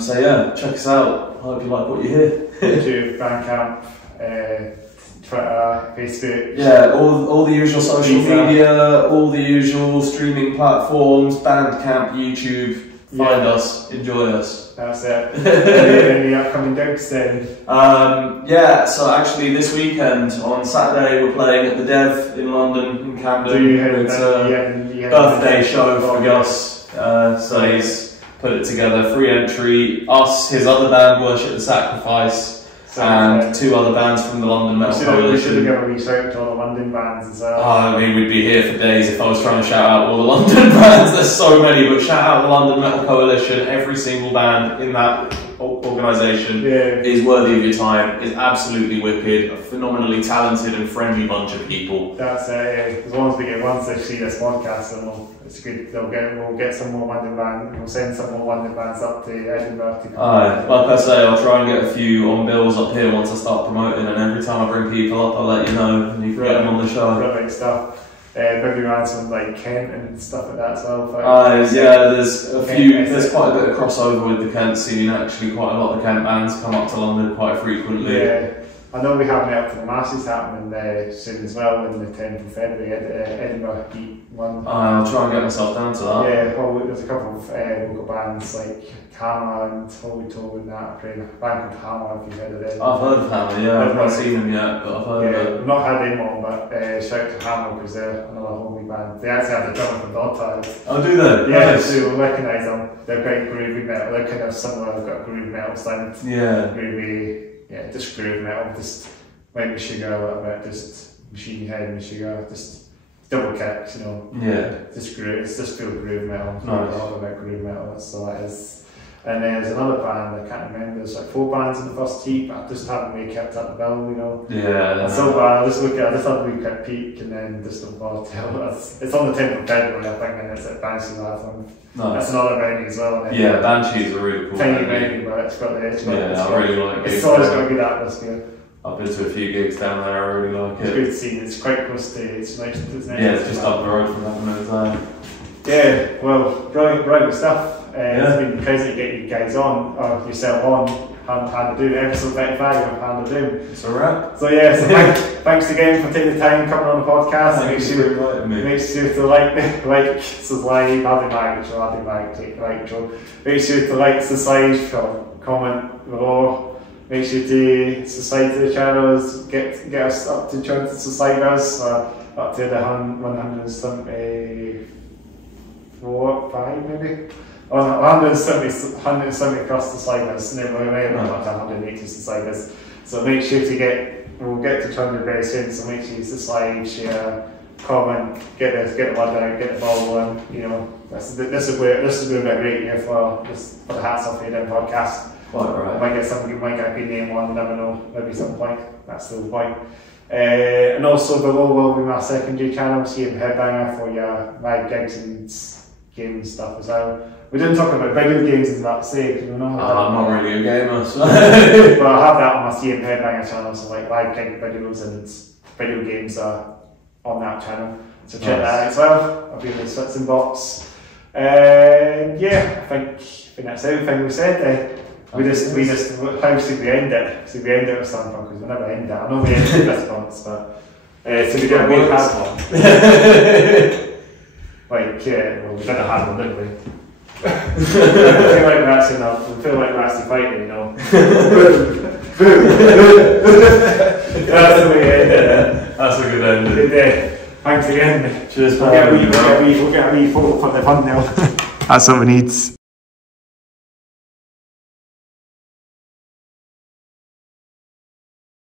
So yeah, check us out. I hope you like what you hear. YouTube, Bandcamp, Twitter, Facebook. Yeah, all the usual social media, all the usual streaming platforms, Bandcamp, YouTube. Find us, enjoy us. That's it. Any upcoming gigs then? So actually this weekend, on Saturday, we're playing at the Dev in London, in Camden. It's a birthday show for Gus. So he's put it together, free entry. Us, his other band, Worship the Sacrifice. And two other bands from the London Metal Coalition. We should have given a wee shout to all the London bands as well. I mean, we'd be here for days if I was trying to shout out all the London bands. There's so many, but shout out the London Metal Coalition. Every single band in that organisation is worthy of your time, is absolutely wicked, a phenomenally talented and friendly bunch of people. That's it, as long as we get once they see this podcast, then it's good. We'll get some more London bands, we'll send some more London bands up to Edinburgh to come. Like I say, I'll try and get a few on bills up here once I start promoting, and every time I bring people up I'll let you know and you can get them on the show. Brilliant stuff. Maybe around some like Kent and stuff like that as well. There's a few. There's quite a bit of crossover with the Kent scene. Actually, quite a lot of Kent bands come up to London quite frequently. Yeah, I know we have an Out to the Masses happening soon as well on the 10th of February at Edinburgh one. I'll try and get myself down to that. Yeah, well, there's a couple of local bands like Hammer and Holy Toe and that. A band called Hammer, if you've heard of them. I've heard of Hammer, yeah. I've not seen them yet, but I've heard of them. I've not had them on, but shout to Hammer because they're another homie band. They actually have the drummer from Dalkeith. Oh, do they? Yeah, nice. so we'll recognise them. They're quite groovy metal. They're kind of similar. They've got a groove metal sound. Yeah. Groovy, just groove metal. Just like Meshuggah a little bit. Just Machine Head Meshuggah. Just double kicks, you know. Yeah. Just groove. It's just pure groove metal. Nice. All about groove metal. That's all it is. And then there's another band, I can't remember, there's like 4 bands in the first heat, but I just haven't really kept up the bill, you know. Yeah. So I just had a wee quick peek and then just a bar till. It's on the 10th of February, I think, and it's at Banshee's Latham. Nice. That's another venue as well. Yeah, Banshee's are really cool. Tiny venue, but it's got the edge. I really like it. It's always got a good atmosphere. I've been to a few gigs down there, I really like it. It's good to see, it's quite close to, it's nice. It's just up the road from Edinburgh. Yeah, well, brilliant stuff. It's been crazy to get you guys on, or yourself on, Hand of Doom, episode 35 of Hand of Doom. It's a wrap. So thanks again for taking the time coming on the podcast. Make sure to like, subscribe, make sure to like, subscribe, comment below. Make sure to subscribe to the channels, get us up to 200 subscribers, up to the 174, maybe. 170 across the subscribers, and then we're maybe up to 180 subscribers. So make sure we'll get to 200 very soon, so make sure you subscribe, share, comment, get the word out, get the ball going. You know, this is going to be a great year for the Hats Off Your podcast. Quite right. Might get a good name on, never know, maybe some point. That's the point. And also below will be my secondary channel, CM Headbanger, for your live gigs and games stuff as well. We didn't talk about video games and that sake, you know. I'm not really a gamer, so. But I have that on my CM Headbanger channel, so like live gig videos and video games are on that channel. So check that out as well. I'll be in the Switz box. I think that's everything we said. How should we end it? Should we end it with something? Because we never end it. I know we ended this once, but So we get a big hard one. Like, well, we did a hard one, didn't we? I feel like that's enough. I feel like that's the fighting, you know. That's the way it ended. That's a good ending. Good day. Thanks again. Cheers, We'll get a wee photo for the thumbnail. That's what we need.